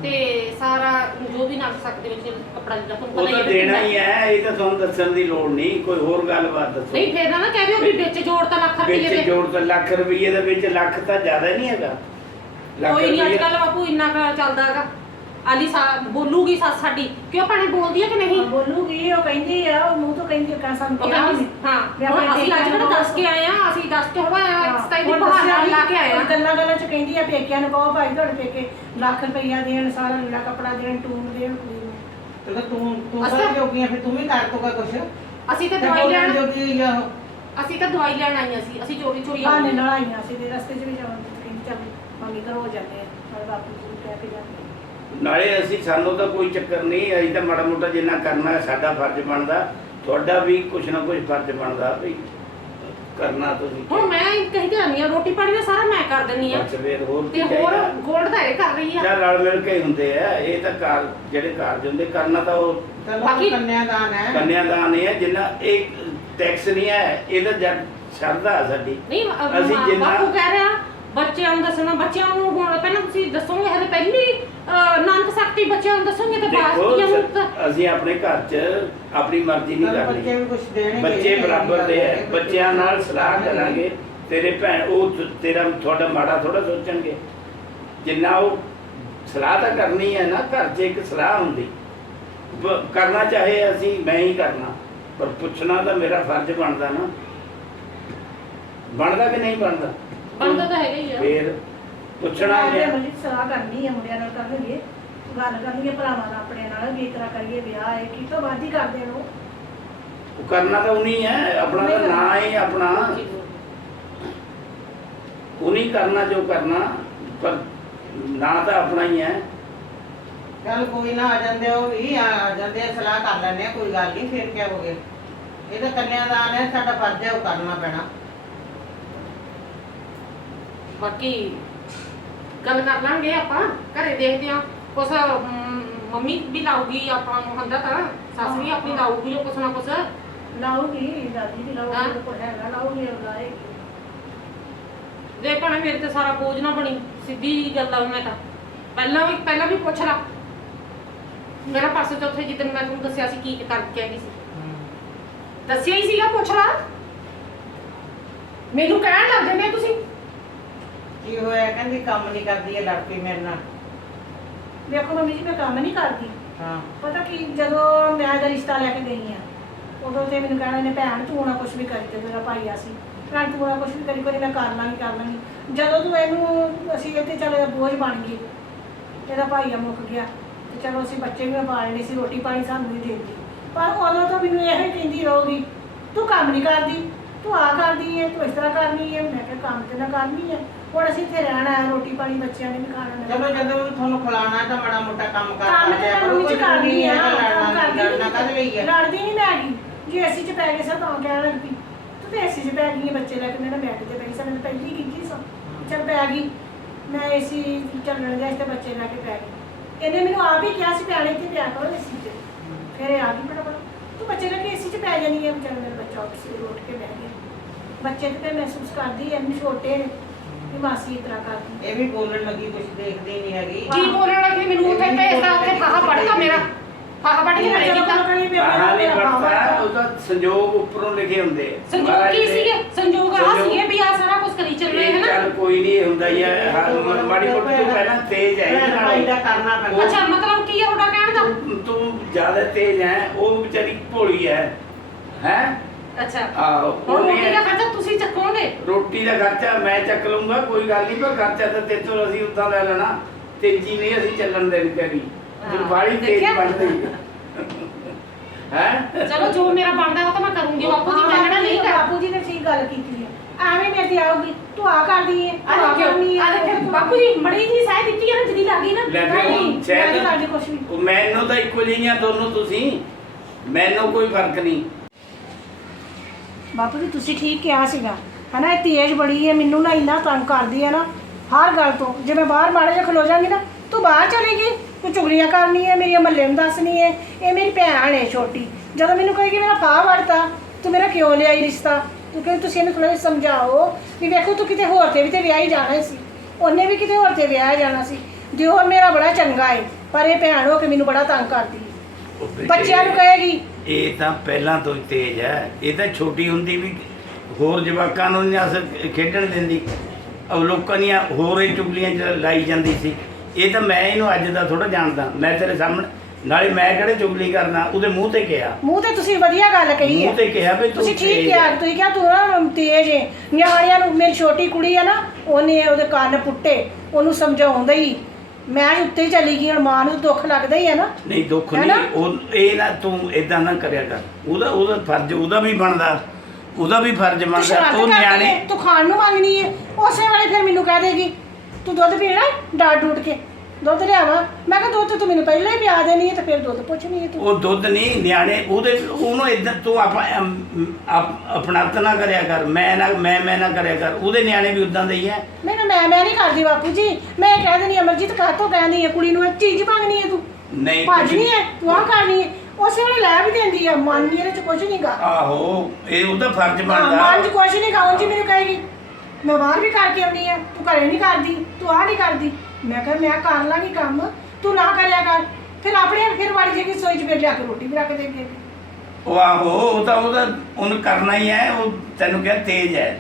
S1: ਤੇ ਸਾਰਾ ਜੋ ਵੀ ਨਗ ਸਕਦੇ ਵਿੱਚ ਕੱਪੜਾ ਲੀੜਾ ਤੁਹਾਨੂੰ
S3: ਉਹ
S1: ਪਤਾ
S3: ਤਾਂ
S1: ਹੀ ਹੈ
S3: ਦੇਣਾ ਹੀ। ਹੈ ਇਹ ਤਾਂ ਤੁਹਾਨੂੰ ਦੱਸਣ ਦੀ ਲੋੜ ਨਹੀਂ ਕੋਈ ਹੋਰ ਗੱਲਬਾਤ ਦੱਸੋ।
S1: ਨਹੀਂ ਫੇਰ ਨਾ ਨਾ ਕਹਿ ਦਿਓ ਵੀ ਵਿੱਚ ਜੋੜ ਤਾਂ ਲੱਖ ਰੁਪਏ
S3: ਵਿੱਚ
S1: ਦੇ।
S3: ਜੋੜ ਤਾਂ ਲੱਖ ਰੁਪਏ ਦੇ ਵਿੱਚ ਲੱਖ ਤਾਂ ਜ਼ਿਆਦਾ ਨਹੀਂ ਹੈਗਾ। ਲੱਖ
S1: ਕੋਈ ਨਹੀਂ ਅੱਜ
S3: ਰੁਪਈਏ-
S1: ਕੱਲ ਬਾਪੂ ਇੰਨਾ ਕੁ ਚੱਲਦਾ ਹੈਗਾ। ਆਲੀ ਸਾ ਬੋਲੂਗੀ ਸੱਸ ਸਾਡੀ। ਕਿਉਂ ਭਾਣੇ ਬੋਲਦੀ ਹੈ ਕਿ ਨਹੀਂ?
S4: ਬੋਲੂਗੀ ਉਹ ਕਹਿੰਦੀ ਆ ਉਹ ਮੂੰਹ ਤੋਂ ਕਹਿੰਦੀ ਕਾ ਸਾਨੂੰ
S1: ਉਹ
S4: ਕਿਹਾ
S1: ਕਹਿੰਦੀ। ਹਾਂ
S4: ਵੀ
S1: ਹੁਣ ਅਸੀਂ ਅੱਜ ਕਿਹੜਾ ਦੱਸ ਕੇ ਆਏ ਆ ਅਸੀਂ ਦੱਸ ਕੇ ਹੋਵਾ
S4: ਹਾਂ,
S1: ਸਤਾਈ ਦੀ ਬਹਾਨਾ ਲਾ ਕੇ ਆਏ ਆ।
S4: ਗੱਲਾਂ ਗੱਲਾਂ ਚ ਕਹਿੰਦੀ ਆ ਪੇਕਿਆਂ ਨੂੰ ਕਹੋ ਭਾਈ ਤੁਹਾਡੇ ਪੇਕੇ ਲੱਖ ਰੁਪਈਆ ਦੇਣ ਸਾਰਾ ਲੀੜਾ ਕੱਪੜਾ ਦੇਣ ਟੂਰ ਦੇਣ ਕੁੜੀ ਨੂੰ
S2: ਤੇ ਤੂੰ ਤੂੰ
S1: ਅਸਾਂ-
S2: ਕਰ ਜੋਗੀਆਂ ਫਿਰ ਤੂੰ ਵੀ ਕਰ ਦੂਗਾ ਕੁਛ।
S1: ਅਸੀਂ ਤਾਂ
S2: ਤੇ
S1: ਦਵਾਈ ਲੈਣ
S2: ਜੋਗੀ ਆ
S1: ਅਸੀਂ ਤਾਂ ਦਵਾਈ ਲੈਣ ਆਈਆਂ ਸੀ ਅਸੀਂ ਚੋਰੀ ਚੋਰੀ ਆਈਆਂ
S4: ਨਾਲ ਆਈਆਂ ਸੀ ਦੇ ਰਸਤੇ 'ਚ ਵੀ ਜਾਵਾਂਗੇ। ਤੇ ਕਹਿੰਦੀ ਚੱਲ ਮੰਮੀ ਘਰ ਹੋ ਜਾਂਦੇ ਆ ਬਾਪੂ ਜੀ ਨੂੰ ਕਹਿ ਕੇ ਜਾਂਦੇ ਆ।
S3: ਨਾਲੇ ਅਸੀਂ ਸਾਨੂੰ ਤਾਂ ਕੋਈ ਚੱਕਰ ਨਹੀਂ ਅਸੀਂ ਤਾਂ ਮਾੜਾ ਮੋਟਾ ਜਿੰਨਾ ਕਰਨਾ ਹੈ ਸਾਡਾ ਫਰਜ਼ ਬਣਦਾ। ਤੁਹਾਡਾ ਵੀ ਕੁਛ ਨਾ ਕੁਛ ਫਰਜ਼ ਬਣਦਾ ਵੀ ਕਰਨਾ ਤੁਸੀਂ।
S1: ਹੁਣ ਮੈਂ ਕਹੀ ਆਨੀ ਆ ਰੋਟੀ ਪਾਣੀ ਦਾ ਸਾਰਾ ਮੈਂ ਕਰ ਦਿੰਨੀ ਆ
S3: ਬਸ ਫਿਰ ਹੋਰ
S1: ਤੇ ਹੋਰ
S3: ਚਾਹੀਦਾ?
S1: ਗੋਲਡ ਦਾ ਇਹ ਕਰ ਰਹੀ ਆ।
S3: ਜਾਂ ਰਲ ਮਿਲ ਕੇ ਹੀ ਹੁੰਦੇ ਆ ਇਹ ਤਾਂ ਕਾਰ ਜਿਹੜੇ ਕਾਰਜ ਹੁੰਦੇ ਕਰਨਾ ਤਾਂ ਉਹ
S2: ਚਲੋ
S1: ਬਾਕੀ-
S2: ਕੰਨਿਆਦਾਨ ਹੈ।
S3: ਕੰਨਿਆਦਾਨ ਇਹ ਹੈ ਜਿੰਨਾ ਇਹ ਟੈਕਸ ਨਹੀਂ ਹੈ ਇਹਦਾ ਜੱਟ ਸ਼ਰਧਾ ਸਾਡੀ।
S1: ਨਹੀਂ
S3: ਅਸੀਂ ਜਿੰਨਾ-
S1: ਬਾਪੂ ਕਹਿ ਰਿਹਾ ਬੱਚਿਆਂ ਨੂੰ ਦੱਸਣਾ ਬੱਚਿਆਂ ਨੂੰ ਹੁਣ ਪਹਿਲਾਂ ਤੁਸੀਂ ਦੱਸੋਗੇ ਹਲੇ ਪਹਿਲੀ ਨਾਨਕ ਸ਼ਕਤੀ ਬੱਚਿਆਂ ਨੂੰ ਦੱਸੋਗੇ ਤੇ
S3: ਦੇਖੋ
S1: ਬਾਸਤੀਆਂ ਨੂੰ ਤਾਂ
S3: ਸ- ਅਸੀਂ ਆਪਣੇ ਘਰ 'ਚ ਆਪਣੀ ਮਰਜ਼ੀ ਨਹੀਂ
S2: ਚਲ ਬੱਚੇ
S3: ਕਰਨੀ
S2: ਵੀ ਕੁਛ ਦੇਣਗੇ
S3: ਬੱਚੇ ਬਰਾਬਰ ਦੇ ਹੈ ਬੱਚਿਆਂ ਨਾਲ ਸਲਾਹ ਕਰਾਂਗੇ। ਤੇਰੇ ਭੈਣ ਉਹ ਤ- ਤੇਰਾ ਤੁਹਾਡਾ ਮਾੜਾ ਥੋੜਾ ਸੋਚਣਗੇ। ਜਿੰਨਾ ਉਹ ਸਲਾਹ ਤਾਂ ਕਰਨੀ ਹੈ ਨਾ ਘਰ 'ਚ ਇੱਕ ਸਲਾਹ ਹੁੰਦੀ। ਬ- ਕਰਨਾ ਚਾਹੇ ਅਸੀਂ ਮੈਂ ਹੀ ਕਰਨਾ। ਪਰ ਪੁੱਛਣਾ ਤਾਂ ਮੇਰਾ ਫਰਜ਼ ਬਣਦਾ ਨਾ। ਬਣਦਾ ਕਿ ਨਹੀਂ ਬਣਦਾ?
S1: ਬਣਦਾ ਤਾਂ ਹੈਗਾ ਹੀ ਆ।
S3: ਫੇਰ ਪੁੱਛਣਾ
S4: ਮੈਂ ਤੇ
S3: ਹੈ
S4: ਮੁੰਡੀ ਸਲਾਹ ਕਰਨੀ ਆ ਮੁੰਡਿਆਂ ਨਾਲ ਕਰਨਗੇ। ਗੱਲ ਕਰਨਗੇ ਭਰਾਵਾਂ ਨਾਲ ਆਪਣੇ ਨਾਲ ਵੀ ਇਸ ਤਰ੍ਹਾਂ ਕਰੀਏ ਵਿਆਹ ਹੈ ਕੀ ਤੋਂ ਵੱਧ ਹੀ ਕਰਦੇ ਨੇ ਉਹ।
S3: ਉਹ ਕਰਨਾ ਤਾਂ ਉਨੀ ਹੈ ਆਪਣਾ ਤਾਂ ਨਾਂ ਹੀ ਆਪਣਾ। ਉਨੀ ਕਰਨਾ ਜੋ ਕਰਨਾ ਪਰ ਨਾਂ ਤਾਂ ਆਪਣਾ ਹੀ ਹੈ
S2: ਚਲ ਕੋਈ ਨਾ ਆ ਜਾਂਦੇ ਉਹ ਵੀ ਆ ਆ ਜਾਂਦੇ ਆ ਸਲਾਹ ਕਰ ਲੈਂਦੇ ਆ ਕੋਈ ਗੱਲ ਨਹੀਂ ਫਿਰ ਕੀ ਹੋ ਗਿਆ। ਇਹ ਤਾਂ ਕੰਨਿਆਦਾਨ ਹੈ ਸਾਡਾ ਫਰਜ਼ ਹੈ ਉਹ ਕਰਨਾ ਪੈਣਾ।
S1: ਬਾਕੀ ਗੱਲ ਕਰ ਲਾਂਗੇ ਆਪਾਂ ਘਰੇ ਦੇਖਦੇ ਆ ਕੁਛ ਅਮ, ਮੰਮੀ ਵੀ ਲਾਊਗੀ ਆਪਾਂ ਨੂੰ ਹੁੰਦਾ ਤਾਂ ਸੱਸ ਵੀ ਆਪਣੀ ਲਾਊਗੀ ਜੋ ਕੁਛ ਨਾ ਕੁਛ।
S4: ਲਾਉਗੀ ਦਾਦੀ ਵੀ
S1: ਹਾਂ।
S4: ਲਾਉਗੀ ਕੋਈ ਹੈਗਾ ਲਾਉਗੀ ਲਾਏਗੀ
S1: ਜੇ ਭੈਣੇ ਮੇਰੇ ਤੇ ਸਾਰਾ ਬੋਝ ਨਾ ਬਣੀ ਸਿੱਧੀ ਜਿਹੀ ਗੱਲ ਆ ਮੈਂ ਤਾਂ। ਪਹਿਲਾਂ ਵੀ ਪਹਿਲਾਂ ਵੀ ਪੁੱਛ ਲਾ। ਮੇਰਾ ਪਰਸੋਂ ਚੌਥੇ ਜਿੱਦਣ ਮੈਂ ਤੁਹਾਨੂੰ ਦੱਸਿਆ ਸੀ ਕੀ ਕਰਕੇ ਆਈ ਸੀ। ਦੱਸਿਆ ਹੀ ਸੀਗਾ ਪੁੱਛ ਲਾ। ਮੈਨੂੰ ਕਹਿਣ ਲੱਗ ਜਾਂਦੇ ਆ ਤੁਸੀਂ।
S2: ਕੀ ਹੋਇਆ? ਕਹਿੰਦੀ ਕੰਮ ਨਹੀਂ ਕਰਦੀ ਹੈ ਲੜ ਪਈ ਮੇਰੇ ਨਾਲ।
S4: ਦੇਖੋ ਮੰਮੀ ਜੀ ਮੈਂ ਕੰਮ ਨਹੀਂ ਕਰਦੀ।
S2: ਹਾਂ।
S4: ਪਤਾ ਕੀ ਜਦੋਂ ਮੈਂ ਇਹਦਾ ਰਿਸ਼ਤਾ ਲੈ ਕੇ ਗਈ ਆ ਉਦੋਂ ਤੇ ਮੈਨੂੰ ਕਹਿਣਾ ਇਹਨੇ ਭੈਣ ਤੂੰ ਨਾ ਕੁਝ ਵੀ ਕਰੀ ਤੇ ਮੇਰਾ ਭਾਈ ਆ ਸੀ। ਭੈਣ ਤੂੰ ਨਾ ਕੁਝ ਵੀ ਕਰੀ ਕੋਈ ਮੈਂ ਕਰ ਲਾਂਗੀ ਕਰ ਲਾਂਗੀ। ਜਦੋਂ ਤੂੰ ਇਹਨੂੰ ਅਸੀਂ ਇੱਥੇ ਚੱਲ ਇਹਦਾ ਬੋਝ ਬਣ ਗਏ। ਇਹਦਾ ਭਾਈ ਆ ਮੁੱਕ ਗਿਆ। ਤੇ ਚਲੋ ਅਸੀਂ ਬੱਚੇ ਵੀ ਪਾਲਣੇ ਸੀ ਰੋਟੀ ਪਾਣੀ ਸਾਨੂੰ ਹੀ ਦੇਂਦੀ ਪਰ ਉਦੋਂ ਤਾਂ ਮੈਨੂੰ ਇਹੋ ਹੀ ਕਹਿੰਦੀ ਰਹੂਗੀ ਤੂੰ ਕੰਮ ਨਹੀਂ ਕਰਦੀ ਤੂੰ ਆ ਕਰਦੀ ਹੈ ਤੂੰ ਇਸ ਤਰ੍ਹਾਂ ਕਰਨੀ ਹੈ ਮੈਂ ਕਿਹਾ ਕੰਮ ਤੇ ਨਾ ਕਰਨੀ ਹੈ ਹੁਣ ਅਸੀਂ ਇੱਥੇ ਰਹਿਣਾ ਹੈ ਰੋਟੀ ਪਾਣੀ ਬੱਚਿਆਂ ਨੇ ਵੀ ਖਾਣਾ ਮੈਂ
S2: ਚਲੋ ਜਦੋਂ ਵੀ ਤੁਹਾਨੂੰ ਖਿਲਾਉਣਾ ਤਾਂ ਮਾੜਾ ਮੋਟਾ ਕੰਮ ਕਰ
S4: ਕੰਮ ਤੇ
S2: ਲਿਆ
S4: ਮੈਂ
S2: ਕਰੋ
S4: ਮੰਮੀ
S2: ਕੋਈ
S4: ਚ ਕਰਨੀ ਆ
S2: ਜ਼ਰੂਰੀ ਹੈ ਲੜਨਾ ਲਈ ਹੈ?
S4: ਲੜਦੀ ਨਹੀਂ ਮੈਂ ਗਈ ਜੇ ਏਸੀ ਚ ਪੈ ਗਏ ਸਾਂ ਤਾਂ ਕਹਿਣ ਲੱਗ ਪਈ। ਤੂੰ ਤੇ ਏਸੀ ਚ ਪੈ ਗਈ ਹੈ ਬੱਚੇ ਲੈ ਕੇ ਮੈਂ ਨਾ ਬੈੱਡ ਤੇ ਪਈ ਸਾਂ ਮੈਂ ਤਾਂ ਪਹਿਲੀ ਕੀਤੀ ਸਾਂ ਚੱਲ ਪੈ ਗਈ। ਮੈਂ ਏਸੀ ਚੱਲਣ ਗਿਆ ਤੇ ਬੱਚੇ ਲੈ ਕੇ ਪੈ ਗਈ ਇਹਨੇ ਮੈਨੂੰ ਆਪ ਹੀ ਕਿਹਾ ਸੀ ਪਿਆਣੇ ਤੇ ਪਿਆ ਕਰੋ ਏਸੀ ਚ। ਫਿਰ ਇਹ ਆ ਗਈ ਬੜਾ ਬੜਾ ਤੂੰ ਬੱਚੇ ਲੈ ਕੇ ਏਸੀ ਚ ਪੈ ਜਾਣੀ ਹੈ? ਚੱਲ ਮੇਰਾ ਬੱਚਾ ਉੱਠ ਸੀ ਉੱਠ ਕੇ ਬਹਿ ਗਿਆ। ਬੱਚੇ ਤੇ ਤਾਂ ਮਹਿਸੂਸ ਕਰਦੀ ਐ ਛੋਟੇ ਨੇ। ਵੀ ਮਾਸੀ ਇਸ ਤਰ੍ਹਾਂ ਕਰਦੀ?
S2: ਇਹ ਵੀ ਬੋਲਣ ਲੱਗੀ ਕੁਝ ਦੇਖਦੀ ਨਹੀਂ ਹੈਗੀ।
S1: ਕੀ ਬੋਲਣ ਲੱਗੇ ਮੈਨੂੰ ਉੱਥੇ ਭੇਜਦਾ ਉੱਥੇ ਫਾਹਾ ਪੜਦਾ ਮੇਰਾ। ਫਾਹਾ ਪੜ ਕੇ ਪੜੇ ਕੀਤਾ।
S3: ਆਹ ਨਹੀਂ ਪੜਤਾ ਉਹ ਤਾਂ ਸੰਜੋਗ ਉੱਪਰੋਂ ਲਿਖੇ ਹੁੰਦੇ ਆ।
S1: ਸੰਜੋਗ
S3: ਮਹਾਰਾਜ
S1: ਕੀ
S3: ਨੇ-
S1: ਸੀਗੇ? ਸੰਜੋਗ ਆ
S3: ਸੰਜੋਗ-
S1: ਸੀਗੇ ਵੀ ਆ ਸਾਰਾ ਕੁਝ ਕਰੀ ਚੱਲ ਰਹੇ ਹੈ ਨਾ?
S3: ਚੱਲ ਕੋਈ ਨਹੀਂ ਹੁੰਦਾ ਹੀ ਹੈ ਹਰ ਉਮਰ ਮਾੜੀ ਮੋਟੀ ਤੋਂ ਪਹਿਲਾਂ ਤੇਜ਼ ਹੈ ਇਹਦੇ
S2: ਭਾਈ ਦਾ
S3: ਨਾਲੋਂ।
S2: ਕਰਨਾ ਪੈਂਦਾ।
S1: ਅੱਛਾ ਮਤਲਬ ਕੀ ਹੈ ਤੁਹਾਡਾ ਕਹਿਣ ਦਾ?
S3: ਤੂੰ ਜ਼ਿਆਦਾ ਤੇਜ਼ ਹੈ ਉਹ ਵਿਚਾਰੀ ਭੋਲੀ ਹੈ। ਹੈ?
S1: ਅੱਛਾ।
S3: ਆਹੋ
S1: ਹੁਣ
S3: ਉਹਨੇ-
S1: ਰੋਟੀ ਦਾ ਖਰਚਾ ਤੁਸੀਂ ਚੱਕੋਗੇ?
S3: ਰੋਟੀ ਦਾ ਖਰਚਾ ਮੈਂ ਚੱਕ ਲੂੰਗਾ ਕੋਈ ਗੱਲ ਨਹੀਂ ਪਰ ਖਰਚਾ ਤਾਂ ਤੇਤੋਂ ਅਸੀਂ ਉਦਾਂ ਲੈ ਲੈਣਾ। ਤੇਜ਼ੀ ਨਹੀਂ ਅਸੀਂ ਚੱਲਣ ਦੇਣੀ ਤੇਰੀ।
S1: ਹਾਂ,
S3: ਬਾੜੀ ਤੇਜ਼
S1: ਦੇਖਿਆ?
S3: ਬਣਦੀ। ਹੈ?
S1: ਚਲੋ ਜੋ ਮੇਰਾ ਬਣਦਾ ਉਹ ਤਾਂ ਮੈਂ ਕਰੂੰਗੀ ਬਾਪੂ ਜੀ ਮੈਂ ਕਿਹੜਾ ਨਹੀਂ ਕਰ
S4: ਬਾਪੂ ਜੀ ਨੇ ਠੀਕ ਗੱਲ ਕੀਤੀ ਹੈ। ਐਵੇਂ ਮੇਰੇ ਤੇ ਆਉਗੀ ਤੂੰ ਆ ਕਰਦੀ ਹੈ
S1: ਆ ਦੇਖਿਓ ਆ ਦੇਖਿਓ ਬਾਪੂ ਜੀ ਮੜੀ ਜੀ ਸਾਇ ਦਿੱਤੀ ਹੈ ਨਾ ਜਦੀ ਲੱਗੀ ਨਾ।
S3: ਲੈ ਫਿਰ
S4: ਨਹੀਂ,
S3: ਹੁਣ
S4: ਮੈਂ
S3: ਸ਼ਾਇਦ-
S4: ਨਹੀਂ ਕਰਦੀ ਕੁਛ ਵੀ।
S3: ਉਹ ਮੈਨੂੰ ਤਾਂ ਇੱਕੋ ਜਿਹੀਆਂ ਦੋਨੋਂ ਤੁਸੀਂ। ਮੈਨੂੰ ਕੋਈ ਫ਼ਰਕ ਨਹੀਂ।
S4: ਬਾਪੂ ਜੀ, ਤੁਸੀਂ ਠੀਕ ਕਿਹਾ ਸੀਗਾ। ਹਨਾ, ਇਹ ਤੇਜ਼ ਬੜੀ ਹੈ, ਮੈਨੂੰ ਨਾ ਇੰਨਾ ਤੰਗ ਕਰਦੀ ਹੈ ਨਾ, ਹਰ ਗੱਲ ਤੋਂ। ਜੇ ਮੈਂ ਬਾਹਰ ਮਾੜੇ ਜਿਹਾ ਖਲੋ ਜਾਵਾਂਗੀ ਨਾ, ਤੂੰ ਬਾਹਰ ਚਲੀ ਗਈ। ਤੂੰ ਚੁਗਲੀਆਂ ਕਰਨੀ ਹੈ ਮੇਰੀ ਮਹੱਲੇ ਨੂੰ ਦੱਸਣੀ ਹੈ। ਇਹ ਮੇਰੀ ਭੈਣ ਹੈ ਛੋਟੀ। ਜਦੋਂ ਮੈਨੂੰ ਕਹੇਗੀ, ਮੇਰਾ ਪਾ ਵੜਤਾ, ਤੂੰ ਮੇਰਾ ਕਿਉਂ ਲਿਆਈ ਰਿਸ਼ਤਾ? ਤੂੰ ਕਹਿੰਦੀ, ਤੁਸੀਂ ਇਹਨੂੰ ਥੋੜਾ ਜਿਹਾ ਸਮਝਾਓ ਵੀ ਵੇਖੋ, ਤੂੰ ਕਿਤੇ ਹੋਰ ਤੇ ਵੀ ਤੇ ਹੀ ਜਾਣਾ ਸੀ। ਉਹਨੇ ਵੀ ਕਿਤੇ ਹੋਰ ਤੇ ਵਿਆਹ ਜਾਣਾ ਸੀ। ਦਿਓਰ ਮੇਰਾ ਬੜਾ ਚੰਗਾ ਹੈ ਪਰ ਇਹ ਭੈਣ ਹੋ ਕੇ ਮੈਨੂੰ ਬੜਾ ਤੰਗ ਕਰਦੀ
S3: ਉਹ
S4: ਬੱਚਿਆਂ ਨੂੰ ਕਹੇਗੀ।
S3: ਇਹ ਤਾਂ ਪਹਿਲਾਂ ਤੋਂ ਹੀ ਤੇਜ਼ ਹੈ। ਇਹ ਤਾਂ ਛੋਟੀ ਹੁੰਦੀ ਵੀ ਹੋਰ ਜਵਾਕਾਂ ਨੂੰ ਨਹੀਂ ਅਸ ਖੇਡਣ ਦਿੰਦੀ। ਉਹ ਲੋਕਾਂ ਦੀਆਂ ਹੋਰ ਹੀ ਚੁਗਲੀਆਂ ਚ ਲਾਈ ਜਾਂਦੀ ਸੀ। ਇਹ ਤਾਂ ਮੈਂ ਇਹਨੂੰ ਅੱਜ ਦਾ ਥੋੜਾ ਜਾਣਦਾ। ਮੈਂ ਤੇਰੇ ਸਾਹਮਣੇ ਨਾਲੇ ਮੈਂ ਕਿਹੜੇ ਚੁਗਲੀ ਕਰਨਾ ਉਹਦੇ ਮੂੰਹ ਤੇ ਕਿਹਾ।
S4: ਮੂੰਹ ਤੇ ਤੁਸੀਂ ਵਧੀਆ ਗੱਲ ਕਹੀ ਹੈ।
S3: ਮੂੰਹ ਤੇ ਕਿਹਾ ਵੀ ਤੂੰ
S4: ਤੁਸੀਂ ਠੀਕ
S3: ਤੇਜ਼
S4: ਕਿਹਾ
S3: ਹੈ।
S4: ਤੁਸੀਂ ਕਿਹਾ ਤੂੰ ਨਾ ਤੇਜ਼ ਹੈ। ਨਿਆਣਿਆਂ ਨੂੰ ਮੇਰੀ ਛੋਟੀ ਕੁੜੀ ਹੈ ਨਾ ਉਹਨੇ ਉਹਦੇ ਕੰਨ ਪੁੱਟੇ। ਉਹਨੂੰ ਸਮਝਾਉਂਦਾ ਹੀ ਮੈਂ ਅੱਜ ਉੱਤੇ ਹੀ ਚਲੀ ਗਈ ਹੁਣ ਮਾਂ ਨੂੰ ਦੁੱਖ ਲੱਗਦਾ ਹੀ ਹੈ ਨਾ।
S3: ਨਹੀਂ ਦੁੱਖ
S4: ਹੈ
S3: ਨਹੀਂ
S4: ਨਾ?
S3: ਉਹ ਇਹ ਨਾ ਤੂੰ ਇਦਾਂ ਨਾ ਕਰਿਆ ਕਰ। ਉਹਦਾ ਉਹਦਾ ਫਰਜ਼ ਉਹਦਾ ਵੀ ਬਣਦਾ। ਉਹਦਾ ਵੀ ਫਰਜ਼
S4: ਤੂੰ
S3: ਬਣਦਾ
S4: ਸ਼ਰਾਰਤ
S3: ਤੂੰ
S4: ਕਰਦੀ
S3: ਨਿਆਣੇ।
S4: ਹੈ, ਤੂੰ ਖਾਣ ਨੂੰ ਮੰਗਣੀ ਹੈ ਉਸੇ ਵੇਲੇ ਫਿਰ ਮੈਨੂੰ ਕਹਿ ਦੇਗੀ ਤੂੰ ਦੁੱਧ ਪੀਣਾ ਹੈ? ਡਾਟ ਡੂਟ ਕੇ। ਦੁੱਧ ਲਿਆਵਾ? ਮੈਂ ਕਿਹਾ ਦੁੱਧ ਤੂੰ ਮੈਨੂੰ ਪਹਿਲਾਂ ਹੀ ਪਿਆ ਦੇਣੀ ਹੈ ਤੇ ਫਿਰ ਦੁੱਧ ਪੁੱਛਣੀ ਹੈ ਤੂੰ।
S3: ਉਹ ਦੁੱਧ ਨਹੀਂ ਨਿਆਣੇ ਉਹਦੇ ਉਹਨੂੰ ਇਦਾਂ ਤੂੰ ਆਪਾਂ ਆਪਣਾਤ ਨਾ ਕਰਿਆ ਕਰ ਮੈਂ ਨਾ ਮੈਂ ਮੈਂ ਨਾ ਕਰਿਆ ਕਰ ਉਹਦੇ ਨਿਆਣੇ ਵੀ ਉਦਾਂ ਦੇ ਹੀ ਹੈ।
S4: ਮੈਂ ਕਿਹਾ ਮੈਂ ਮੈਂ ਨਹੀਂ ਕਰਦੀ ਬਾਪੂ ਜੀ। ਮੈਂ ਕਹਿ ਦੇਣੀ ਅਮਰਜੀਤ ਕਾਹਤੋਂ ਕਹਿੰਦੀ ਹੈ ਕੁੜੀ ਨੂੰ ਇਹ ਚੀਜ਼ ਮੰਗਣੀ ਹੈ ਤੂੰ।
S3: ਨਹੀਂ
S4: ਭੱਜ
S3: ਕੁਛ
S4: ਨਹੀਂ। ਹੈ ਤੂੰ ਆਹ ਕਰਨੀ ਹੈ। ਉਸੇ ਵੇਲੇ ਲੈ ਵੀ ਦਿੰਦੀ ਹੈ ਮਨ ਨਹੀਂ ਇਹਦੇ ਚ ਕੁਝ ਨਹੀਂਗਾ
S3: ਆਹੋ ਇਹ ਉਹਦਾ ਫਰਜ਼
S4: ਮਨ ਚ
S3: ਬਣਦਾ
S4: ਕੁਝ ਨਹੀਂ ਗਾਉਂ ਜੀ ਮੈਨੂੰ ਕਹੇਗੀ ਮੈਂ ਬਾਹਰ ਵੀ ਕਰਕੇ ਆਉਣੀ ਹੈ ਤੂੰ ਘਰੇ ਨਹੀਂ ਕਰਦੀ ਤੂੰ ਆਹ ਨਹੀਂ ਕਰਦੀ। ਮੈਂ ਕਿਹਾ ਮੈਂ ਕਰ ਲਾਂਗੀ ਕੰਮ ਤੂੰ ਨਾ ਕਰਿਆ ਕਰ। ਫਿਰ ਆਪਣੇ ਆਪ ਫਿਰ ਵਾੜੀ ਜੇਗੀ ਸੋਈ ਚ ਫਿਰ ਲਿਆ ਕੇ ਰੋਟੀ ਵੀ ਰੱਖ ਦੇਗੀ।
S3: ਉਹ ਆਹੋ ਉਹ ਤਾਂ ਉਹਦਾ ਉਹਨੂੰ ਕਰਨਾ ਹੀ ਹੈ ਉਹ ਤੈਨੂੰ ਕਿਹਾ ਤੇਜ਼ ਹੈ।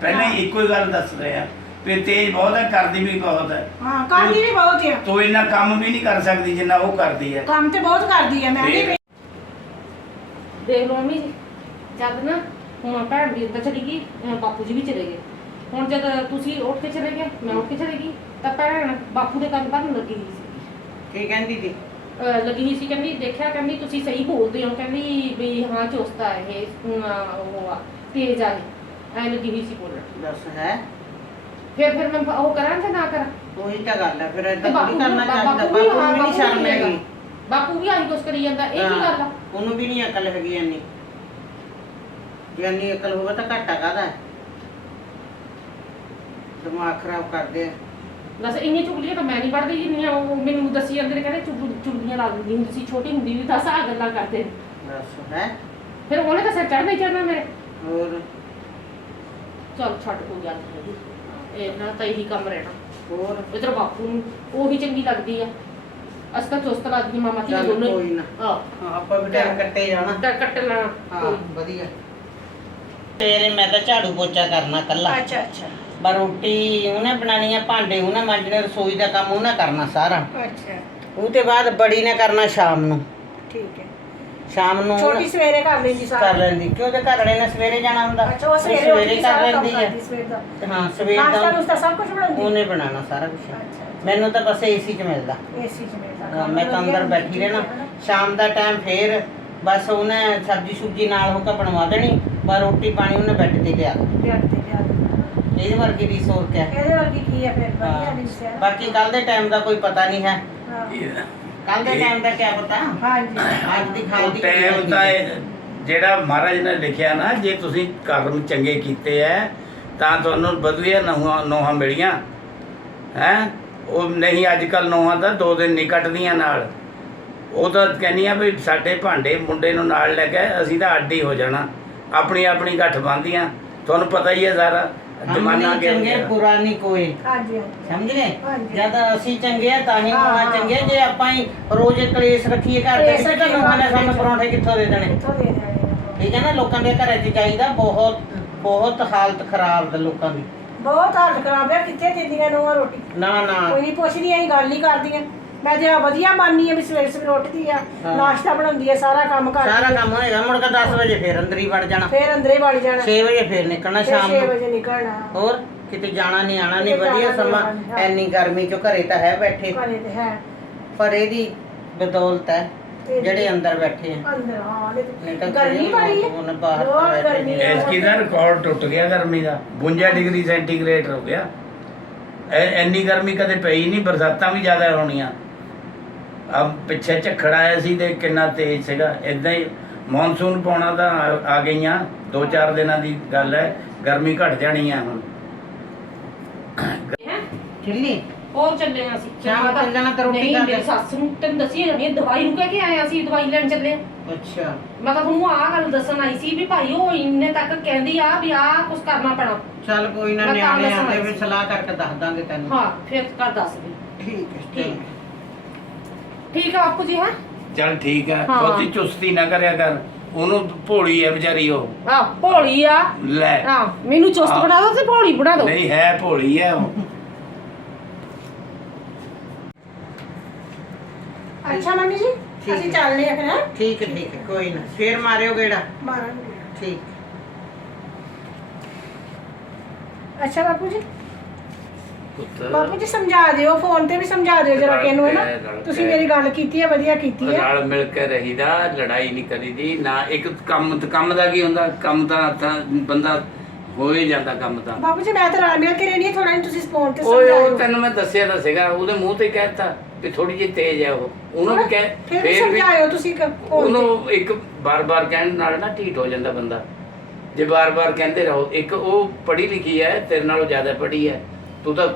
S3: ਪਹਿਲਾਂ ਹੀ। ਇੱਕੋ ਹੀ ਗੱਲ ਦੱਸ ਰਿਹਾ ਵੀ ਤੇਜ਼ ਬਹੁਤ ਹੈ ਕਰਦੀ ਵੀ ਬਹੁਤ ਹੈ।
S4: ਹਾਂ ਕਰਦੀ ਵੀ ਬਹੁਤ ਹੈ।
S3: ਤੂੰ ਇੰਨਾ ਕੰਮ ਵੀ ਨਹੀਂ ਕਰ ਸਕਦੀ ਜਿੰਨਾ ਉਹ ਕਰਦੀ ਹੈ।
S4: ਕੰਮ ਤੇ ਬਹੁਤ ਕਰਦੀ ਹੈ ਮੈਂ
S3: ਫਿਰ?
S1: ਦੇਖ ਲਓ ਮੰਮੀ ਜੀ ਜਦ ਨਾ ਹੁਣ ਭੈਣ ਵੀ ਇੱਧਰ ਚਲੀ ਗਈ ਹੁਣ ਬਾਪੂ ਜੀ ਵੀ ਚਲੇ ਗਏ। ਹੁਣ ਜਦ ਤੁਸੀਂ ਉੱਠ ਕੇ ਚਲੇ ਗਏ ਮੈਂ ਉੱਠ ਕੇ ਚਲੇ ਗਈ। ਤਾਂ ਭੈਣ ਬਾਪੂ ਦੇ ਕੰਨ ਭਰਨ ਲੱਗੀ ਹੋਈ ਸੀ।
S2: ਕੀ ਕਹਿੰਦੀ ਸੀ?
S1: ਅਹ ਲੱਗੀ ਹੋਈ ਸੀ ਕਹਿੰਦੀ ਦੇਖਿਆ ਕਹਿੰਦੀ ਤੁਸੀਂ ਸਹੀ ਬੋਲਦੇ ਹੋ। ਕਹਿੰਦੀ ਵੀ ਹਾਂ ਚੁਸਤਾ ਹੈ ਇਹ ਅਮ, ਉਹ ਆ ਤੇਜ਼ ਆ ਇਹ। ਐ ਲੱਗੀ ਹੋਈ ਸੀ ਬੋਲਣ।
S2: ਦੱਸ ਹੈ।
S1: ਫਿਰ ਫਿਰ ਮੈਂ ਉਹ ਕਰਾਂ ਕਿ ਨਾ ਕਰਾਂ?
S2: ਉਹੀ ਤਾਂ ਗੱਲ ਹੈ ਫਿਰ ਏਦਾਂ
S1: ਬਾਪੂ
S2: ਨਹੀਂ
S1: ਵੀ
S2: ਕਰਨਾ ਚਾਹੀਦਾ।
S1: ਬਾਪੂ ਵੀ
S2: ਬਾਪੂ ਨੂੰ ਨਹੀਂ
S1: ਬਾਪੂ
S2: ਸ਼ਰਮ
S1: ਵੀ
S2: ਹੈਗੀ।
S1: ਬਾਪੂ ਵੀ ਆਹੀ ਕੁਛ ਕਰੀ ਜਾਂਦਾ ਇਹ ਕੀ ਗੱਲ ਆ?
S2: ਉਹਨੂੰ ਵੀ ਨਹੀਂ ਅਕਲ ਹੈਗੀ ਇੰਨੀ। ਜੇ ਇੰਨੀ ਅਕਲ ਹੋਵੇ ਤਾਂ ਘਾਟਾ ਕਾਹਦਾ? ਹੈ ਦਿਮਾਗ ਖਰਾਬ ਕਰਦੇ ਆ।
S1: ਬਸ ਇੰਨੀ ਚੁਗਲੀਆਂ ਤਾਂ ਮੈਂ ਨਹੀਂ ਪੜਦੀ ਜਿੰਨੀਆਂ ਉਹ ਮੈਨੂੰ ਦੱਸੀ ਜਾਂਦੇ ਨੇ ਕਹਿੰਦੇ ਚੁਗ ਚੁਗਲੀਆਂ ਲਾ ਦਿੰਦੀ ਹੁੰਦੀ ਸੀ ਛੋਟੀ ਹੁੰਦੀ ਵੀ ਦੱਸ ਆ ਗੱਲਾਂ ਕਰਦੇ ਨੇ।
S2: ਦੱਸ ਹੈ
S1: ਫਿਰ ਉਹਨੇ ਤਾਂ ਸਿਰ ਚੜ੍ਹਨਾ ਹੀ ਚੜ੍ਹਨਾ ਮੇਰੇ।
S2: ਹੋਰ?
S1: ਚਲ ਛੱਡ ਕੋਈ ਗੱਲ ਨਹੀਂ ਇਹ ਨਾ ਤਾਂ ਇਹੀ ਕੰਮ ਰਹਿਣਾ।
S2: ਹੋਰ?
S1: ਇਧਰ ਬਾਪੂ ਨੂੰ ਉਹੀ ਚੰਗੀ ਲੱਗਦੀ ਆ। ਅਸੀਂ ਤਾਂ ਚੁਸਤ ਲੱਗਦੀ ਮਾਮਾ ਜੀ
S2: ਚੱਲ
S1: ਦੋਨੋਂ
S2: ਕੋਈ ਨਾ।
S1: ਹਾਂ।
S2: ਹਾਂ, ਆਪਾਂ ਵੀ ਟਾਈਮ ਕੱਟੇ ਜਾਣਾ।
S1: ਤਾਂ ਕੱਟ ਲੈਣਾ।
S2: ਹਾਂ
S1: ਕੋਈ
S2: ਵਧੀਆ। ਤੇਰੇ ਮੈਂ ਤਾਂ ਝਾੜੂ ਪੋਚਾ ਕਰਨਾ ਕੱਲਾ
S4: ਅੱਛਾ ਅੱਛਾ।
S2: ਪਰ ਰੋਟੀ ਉਹਨੇ ਬਣਾਣੀ ਆ ਭਾਂਡੇ ਉਹਨੇ ਮਾਂਜਣੇ ਰਸੋਈ ਦਾ ਕੰਮ ਉਹਨੇ ਕਰਨਾ ਸਾਰਾ।
S4: ਅੱਛਾ।
S2: ਉਹ ਤੇ ਬਾਅਦ ਬੜੀ ਨੇ ਕਰਨਾ ਸ਼ਾਮ ਨੂੰ।
S4: ਠੀਕ ਹੈ।
S2: ਸ਼ਾਮ ਨੂੰ
S4: ਛੋਟੀ ਸਵੇਰੇ ਕਰ ਲੈਂਦੀ
S2: ਕਰ
S4: ਸਾਰਾ
S2: ਲੈਂਦੀ ਕਿਉਂ ਤੇ ਘਰ ਵਾਲੇ ਨੇ ਸਵੇਰੇ ਜਾਣਾ ਹੁੰਦਾ?
S4: ਅੱਛਾ ਉਹ ਸਵੇਰੇ ਕੇ
S2: ਕਰ ਲੈਂਦੀ ਹੈ।
S4: ਕਰਦੀ ਸਵੇਰ ਦਾ।
S2: ਤੇ ਹਾਂ ਸਵੇਰ ਦਾ
S4: ਨੁਸਤਾ ਸਭ ਕੁਝ ਬਣਾਉਂਦੀ?
S2: ਉਹਨੇ ਬਣਾਉਣਾ ਸਾਰਾ ਕੁਝ ਮੈਨੂੰ ਤਾਂ ਬਸ ਏਸੀ 'ਚ ਮਿਲਦਾ।
S4: ਏਸੀ ਚ ਮਿਲਦਾ।
S2: ਮੈਂ ਤਾਂ ਅੰਦਰ ਬੈਠੀ ਰਹਿਣਾ। ਸ਼ਾਮ ਦਾ ਟਾਈਮ ਫੇਰ ਬਸ ਉਹਨੇ ਸਬਜ਼ੀ ਸੁਬਜੀ ਨਾਲ ਹੋ ਕੇ ਬਣਵਾ ਦੇਣੀ ਪਰ ਰੋਟੀ ਪਾਣੀ ਉਹਨੇ ਬੈੱਡ ਤੇ ਲਿਆ ਦੇਣਾ। ਇਹਦੇ ਵਰਗੀ ਰੀਸ ਹੋਰ ਕਿਆ
S4: ਇਹਦੇ ਵਰਗੀ ਕੀ ਹੈ ਫਿਰ? ਵਧੀਆ
S2: ਹੈ। ਬਾਕੀ ਕੱਲ ਦੇ ਟਾਈਮ ਦਾ ਕੋਈ ਪਤਾ ਨਹੀਂ ਹੈ।
S4: ਹਾਂ।
S2: ਕੱਲ ਦੇ ਟਾਈਮ ਦਾ ਕੀ ਪਤਾ?
S4: ਹਾਂਜੀ।
S2: ਅੱਜ ਦੀ ਖਾਲ ਦੀ
S3: ਟਾਈਮ ਇਹ ਜਿਹੜਾ ਮਹਾਰਾਜ ਨੇ ਲਿਖਿਆ ਨਾ ਜੇ ਤੁਸੀਂ ਕਰਮ ਚੰਗੇ ਕੀਤੇ ਐ ਤਾਂ ਤੁਹਾਨੂੰ ਵਧੀਆ ਨੋਹਾਂ ਨੋਹਾਂ ਮਿਲੀਆਂ। ਹੈ? ਉਹ ਨਹੀਂ ਅੱਜ ਕੱਲ ਨੋਹਾਂ ਤਾਂ ਦੋ ਦਿਨ ਨਹੀਂ ਕੱਟਦੀਆਂ ਨਾਲ। ਉਹ ਤਾਂ ਕਹਿੰਦੀਆਂ ਵੀ ਸਾਡੇ ਭਾਂਡੇ ਮੁੰਡੇ ਨੂੰ ਨਾਲ ਲੈ ਕੇ ਅਸੀਂ ਤਾਂ ਅੱਡ ਹੀ ਹੋ ਜਾਣਾ। ਆਪਣੀ ਆਪਣੀ ਗੱਠ ਬੰਦੀਆਂ ਤੁਹਾਨੂੰ ਪਤਾ ਹੀ ਹੈ ਸਾਰਾ। ਜ਼ਮਾਨਾ
S2: ਜਮਾਨਾ ਚੰਗੇ ਬੁਰਾ ਨਹੀਂ ਕੋਈ।
S4: ਹਾਂਜੀ ਹਾਂਜੀ।
S2: ਸਮਝ ਗਏ
S4: ਹਾਂਜੀ।
S2: ਜਦ ਅਸੀਂ ਚੰਗੇ ਆ ਤਾਂ ਹੀ
S4: ਹਾਂ।
S2: ਚੰਗੇ ਜੇ ਆਪਾਂ ਹੀ ਰੋਜ਼ ਕਲੇਸ਼ ਰੱਖੀਏ ਘਰ ਦੇ
S4: ਕਲੇਸ਼
S2: ਵਿੱਚ ਤਾਂ
S4: ਰੱਖੀਏ
S2: ਨੇ
S4: ਦੇ
S2: ਸਾਨੂੰ। ਪਰੌਂਠੇ ਕਿੱਥੋਂ ਦੇ ਦੇਣੇ?
S4: ਕਿੱਥੋਂ ਦੇ ਦੇਣੇ?
S2: ਠੀਕ ਹੈ ਨਾ? ਲੋਕਾਂ ਦੇ ਘਰਾਂ 'ਚ ਚਾਹੀਦਾ ਬਹੁਤ ਬਹੁਤ ਹਾਲਤ ਖਰਾਬ ਦਾ ਲੋਕਾਂ ਦੀ।
S4: ਬਹੁਤ ਹਾਲਤ ਖਰਾਬ ਹੈ ਕਿੱਥੇ ਦਿੰਦੀਆਂ ਨੂੰ ਰੋਟੀ?
S2: ਨਾ ਨਾ।
S4: ਕੋਈ ਨਹੀਂ ਪੁੱਛਦੀ ਅਸੀਂ ਗੱਲ ਨਹੀਂ ਕਰਦੀਆਂ। ਮੈਂ ਜੇ ਵਧੀਆ ਮੰਨਨੀ ਹੈ ਵੀ ਸਵੇਰੇ ਸਵੇਰੇ ਉੱਠਦੀ ਆ। ਨਾਸ਼ਤਾ ਬਣਾਉਂਦੀ ਹੈ ਸਾਰਾ ਕੰਮ ਕਰਦੀ
S2: ਸਾਰਾ ਕੰਮ ਹੋਏਗਾ ਮੁੜ ਕੇ 10 ਵਜੇ ਫੇਰ ਅੰਦਰ ਹੀ ਵੜ ਜਾਣਾ।
S4: ਫਿਰ ਅੰਦਰੇ ਵੜ ਜਾਣਾ।
S2: 6 ਵਜੇ ਫੇਰ ਨਿਕਲਣਾ ਸ਼ਾਮ
S4: 6
S2: ਨੂੰ।
S4: ਵਜੇ ਨਿਕਲਣਾ।
S2: ਹੋਰ ਕਿਤੇ ਜਾਣਾ ਨਹੀਂ ਆਣਾ ਨਹੀਂ ਵਧੀਆ ਸਮਾਂ। ਐਨੀ ਗਰਮੀ ਚੋਂ ਘਰੇ ਤਾਂ ਹੈ ਬੈਠੇ।
S4: ਘਰੇ ਤੇ ਹੈ।
S2: ਪਰ ਇਹਦੀ ਬਦੌਲਤ ਹੈ ਜਿਹੜੇ ਅੰਦਰ ਬੈਠੇ ਆ।
S4: ਅੰਦਰ ਹਾਂ
S2: ਨਹੀਂ
S4: ਨਹੀਂ
S2: ਤਾਂ
S4: ਗਰਮੀ ਬੜੀ ਹੈ।
S2: ਉਹਨੇ ਬਾਹਰ
S4: ਗਰਮੀ
S2: ਨੇ।
S4: ਹੈ।
S3: ਐਸਕੀ ਦਾ ਰਿਕਾਰਡ ਟੁੱਟ ਗਿਆ ਗਰਮੀ ਦਾ। 52 ਡਿਗਰੀ ਸੈਂਟੀਗ੍ਰੇਡ ਹੋ ਗਿਆ। ਐ- ਐਨੀ ਗਰਮੀ ਕਦੇ ਪਈ ਨਹੀਂ ਬਰਸਾਤਾਂ ਵੀ ਜ਼ਿਆਦਾ ਹੋਣੀਆਂ। ਆ ਪਿੱਛੇ ਝੱਖੜ ਆਇਆ ਸੀ ਤੇ ਕਿੰਨਾ ਤੇਜ਼ ਸੀਗਾ। ਇਦਾਂ ਹੀ ਮੌਨਸੂਨ ਪਾਉਣਾ ਤਾਂ ਆ- ਗਈਆਂ। ਦੋ ਚਾਰ ਦਿਨਾਂ ਦੀ ਗੱਲ ਹੈ। ਗਰਮੀ ਘਟ ਜਾਣੀ ਆ ਹੁਣ।
S2: ਛਿੱਲੀ
S1: ਹੋਰ ਚੱਲੇ ਆ ਅਸੀਂ।
S2: ਸ਼ਾਮ ਨੂੰ ਚੱਲ ਜਾਣਾ ਤਾਂ ਰੋਟੀ
S1: ਨਹੀਂ
S2: ਖਾ
S1: ਮੇਰੀ
S2: ਕੇ।
S1: ਸੱਸ ਨੂੰ ਤੈਨੂੰ ਦੱਸੀ ਜਾਂਦੀ ਆ, ਦਵਾਈ ਨੂੰ ਕਹਿ ਕੇ ਆਏ ਅਸੀਂ ਦਵਾਈ ਲੈਣ ਚੱਲੇ ਆ।
S2: ਅੱਛਾ।
S1: ਮੈਂ ਤਾਂ ਤੁਹਾਨੂੰ ਆਹ ਗੱਲ ਦੱਸਣ ਆਈ ਸੀ ਵੀ ਭਾਈ ਉਹ ਇੰਨੇ ਤੱਕ ਕਹਿੰਦੀ ਆ ਵੀ ਆਹ ਕੁਝ ਕਰਨਾ ਪੈਣਾ।
S2: ਚੱਲ ਕੋਈ ਨਾ
S1: ਮੈਂ ਤਾਂ
S2: ਨਿਆਣੇ
S1: ਦੱਸਣਾ
S2: ਆਉਂਦੇ ਵੀ
S1: ਸੀ।
S2: ਸਲਾਹ ਕਰਕੇ ਦੱਸ ਦਾਂਗੇ ਤੈਨੂੰ।
S1: ਹਾਂ ਫਿਰ ਕਰ ਦੱਸ ਦੇ।
S2: ਠੀਕ ਹੈ
S1: ਠੀਕ।
S2: ਚੰਗਾ।
S1: ਠੀਕ ਆ ਆਪੂ ਜੀ ਹੈ?
S3: ਚੱਲ ਠੀਕ ਹੈ
S1: ਹਾਂ।
S3: ਬਹੁਤੀ ਚੁਸਤੀ ਨਾ ਕਰਿਆ ਕਰ। ਉਹਨੂੰ ਭੋਲੀ ਹੈ ਵਿਚਾਰੀ ਉਹ।
S1: ਆ ਭੋਲੀ ਆ?
S3: ਲੈ।
S1: ਹਾਂ ਮੈਨੂੰ ਚੁਸਤ
S3: ਹਾਂ।
S1: ਬਣਾ ਦੋ ਤੇ ਭੋਲੀ ਬਣਾ ਦੋ
S3: ਨਹੀਂ ਹੈ ਭੋਲੀ ਹੈ ਉਹ।
S4: ਅੱਛਾ ਮੰਮੀ ਜੀ
S2: ਠੀਕ
S4: ਅਸੀਂ
S2: ਹੈ।
S4: ਚੱਲਦੇ ਆ ਫਿਰ ਹੈਂ?
S2: ਠੀਕ ਹੈ ਠੀਕ ਹੈ। ਕੋਈ ਨਾ। ਫੇਰ ਮਾਰਿਓ ਗੇੜਾ।
S4: ਮਾਰਾਂਗੇ।
S2: ਠੀਕ।
S4: ਅੱਛਾ ਬਾਪੂ ਜੀ।
S3: ਪੁੱਤ।
S4: ਬਾਪੂ ਜੀ ਸਮਝਾ ਦਿਓ ਫੋਨ ਤੇ ਵੀ ਸਮਝਾ ਦਿਓ ਜਰਾ
S3: ਰਲ
S4: ਕਿ ਇਹਨੂੰ ਹੈ
S3: ਕੇ,
S4: ਨਾ
S3: ਰਲ
S4: ਤੁਸੀਂ
S3: ਕੇ।
S4: ਮੇਰੀ ਗੱਲ ਕੀਤੀ ਹੈ ਵਧੀਆ ਕੀਤੀ ਹੈ।
S3: ਰਲ ਮਿਲ ਕੇ ਰਹੀਦਾ ਲੜਾਈ ਨਹੀਂ ਕਰੀਦੀ ਨਾ ਇੱਕ ਕੰਮ ਕੰਮ ਦਾ ਕੀ ਹੁੰਦਾ? ਕੰਮ ਤਾਂ ਤਾਂ ਬੰਦਾ ਹੋ ਹੀ ਜਾਂਦਾ ਕੰਮ ਤਾਂ।
S4: ਬਾਪੂ ਜੀ ਮੈਂ ਤਾਂ ਰਲ ਮਿਲ ਕੇ ਰਹਿਣੀ ਹੈ ਥੋੜਾ ਜਿਹਾ ਤੁਸੀਂ ਫੋਨ ਤੇ
S3: ਓਏ
S4: ਸਮਝਾਓ।
S3: ਉਹ ਤੈਨੂੰ ਮੈਂ ਦੱਸਿਆ ਤਾਂ ਸੀਗਾ ਉਹਦੇ ਮੂੰਹ ਤੇ ਕਹਿਤਾ ਵੀ ਥੋੜੀ ਜਿਹੀ ਤੇਜ਼ ਹੈ ਉਹ। ਉਹਨੂੰ ਵੀ ਕਹਿ
S4: ਫਿਰ ਵੀ
S3: ਫੇਰ ਵੀ
S4: ਸਮਝਾਇਓ ਤੁਸੀਂ ਕ- phone ਤੇ।
S3: ਉਹਨੂੰ ਇੱਕ ਬਾਰ-ਬਾਰ ਕਹਿਣ ਨਾਲ ਨਾ ਢੀਠ ਹੋ ਜਾਂਦਾ ਬੰਦਾ। ਜੇ ਬਾਰ-ਬਾਰ ਕਹਿੰਦੇ ਰਹੋ ਇੱਕ ਉਹ ਪੜ੍ਹੀ ਲਿਖੀ ਹੈ ਤੇਰੇ ਨਾਲੋਂ ਜ਼ਿਆਦਾ ਪੜ੍ਹੀ ਹੈ ਤੂੰ ਤਾਂ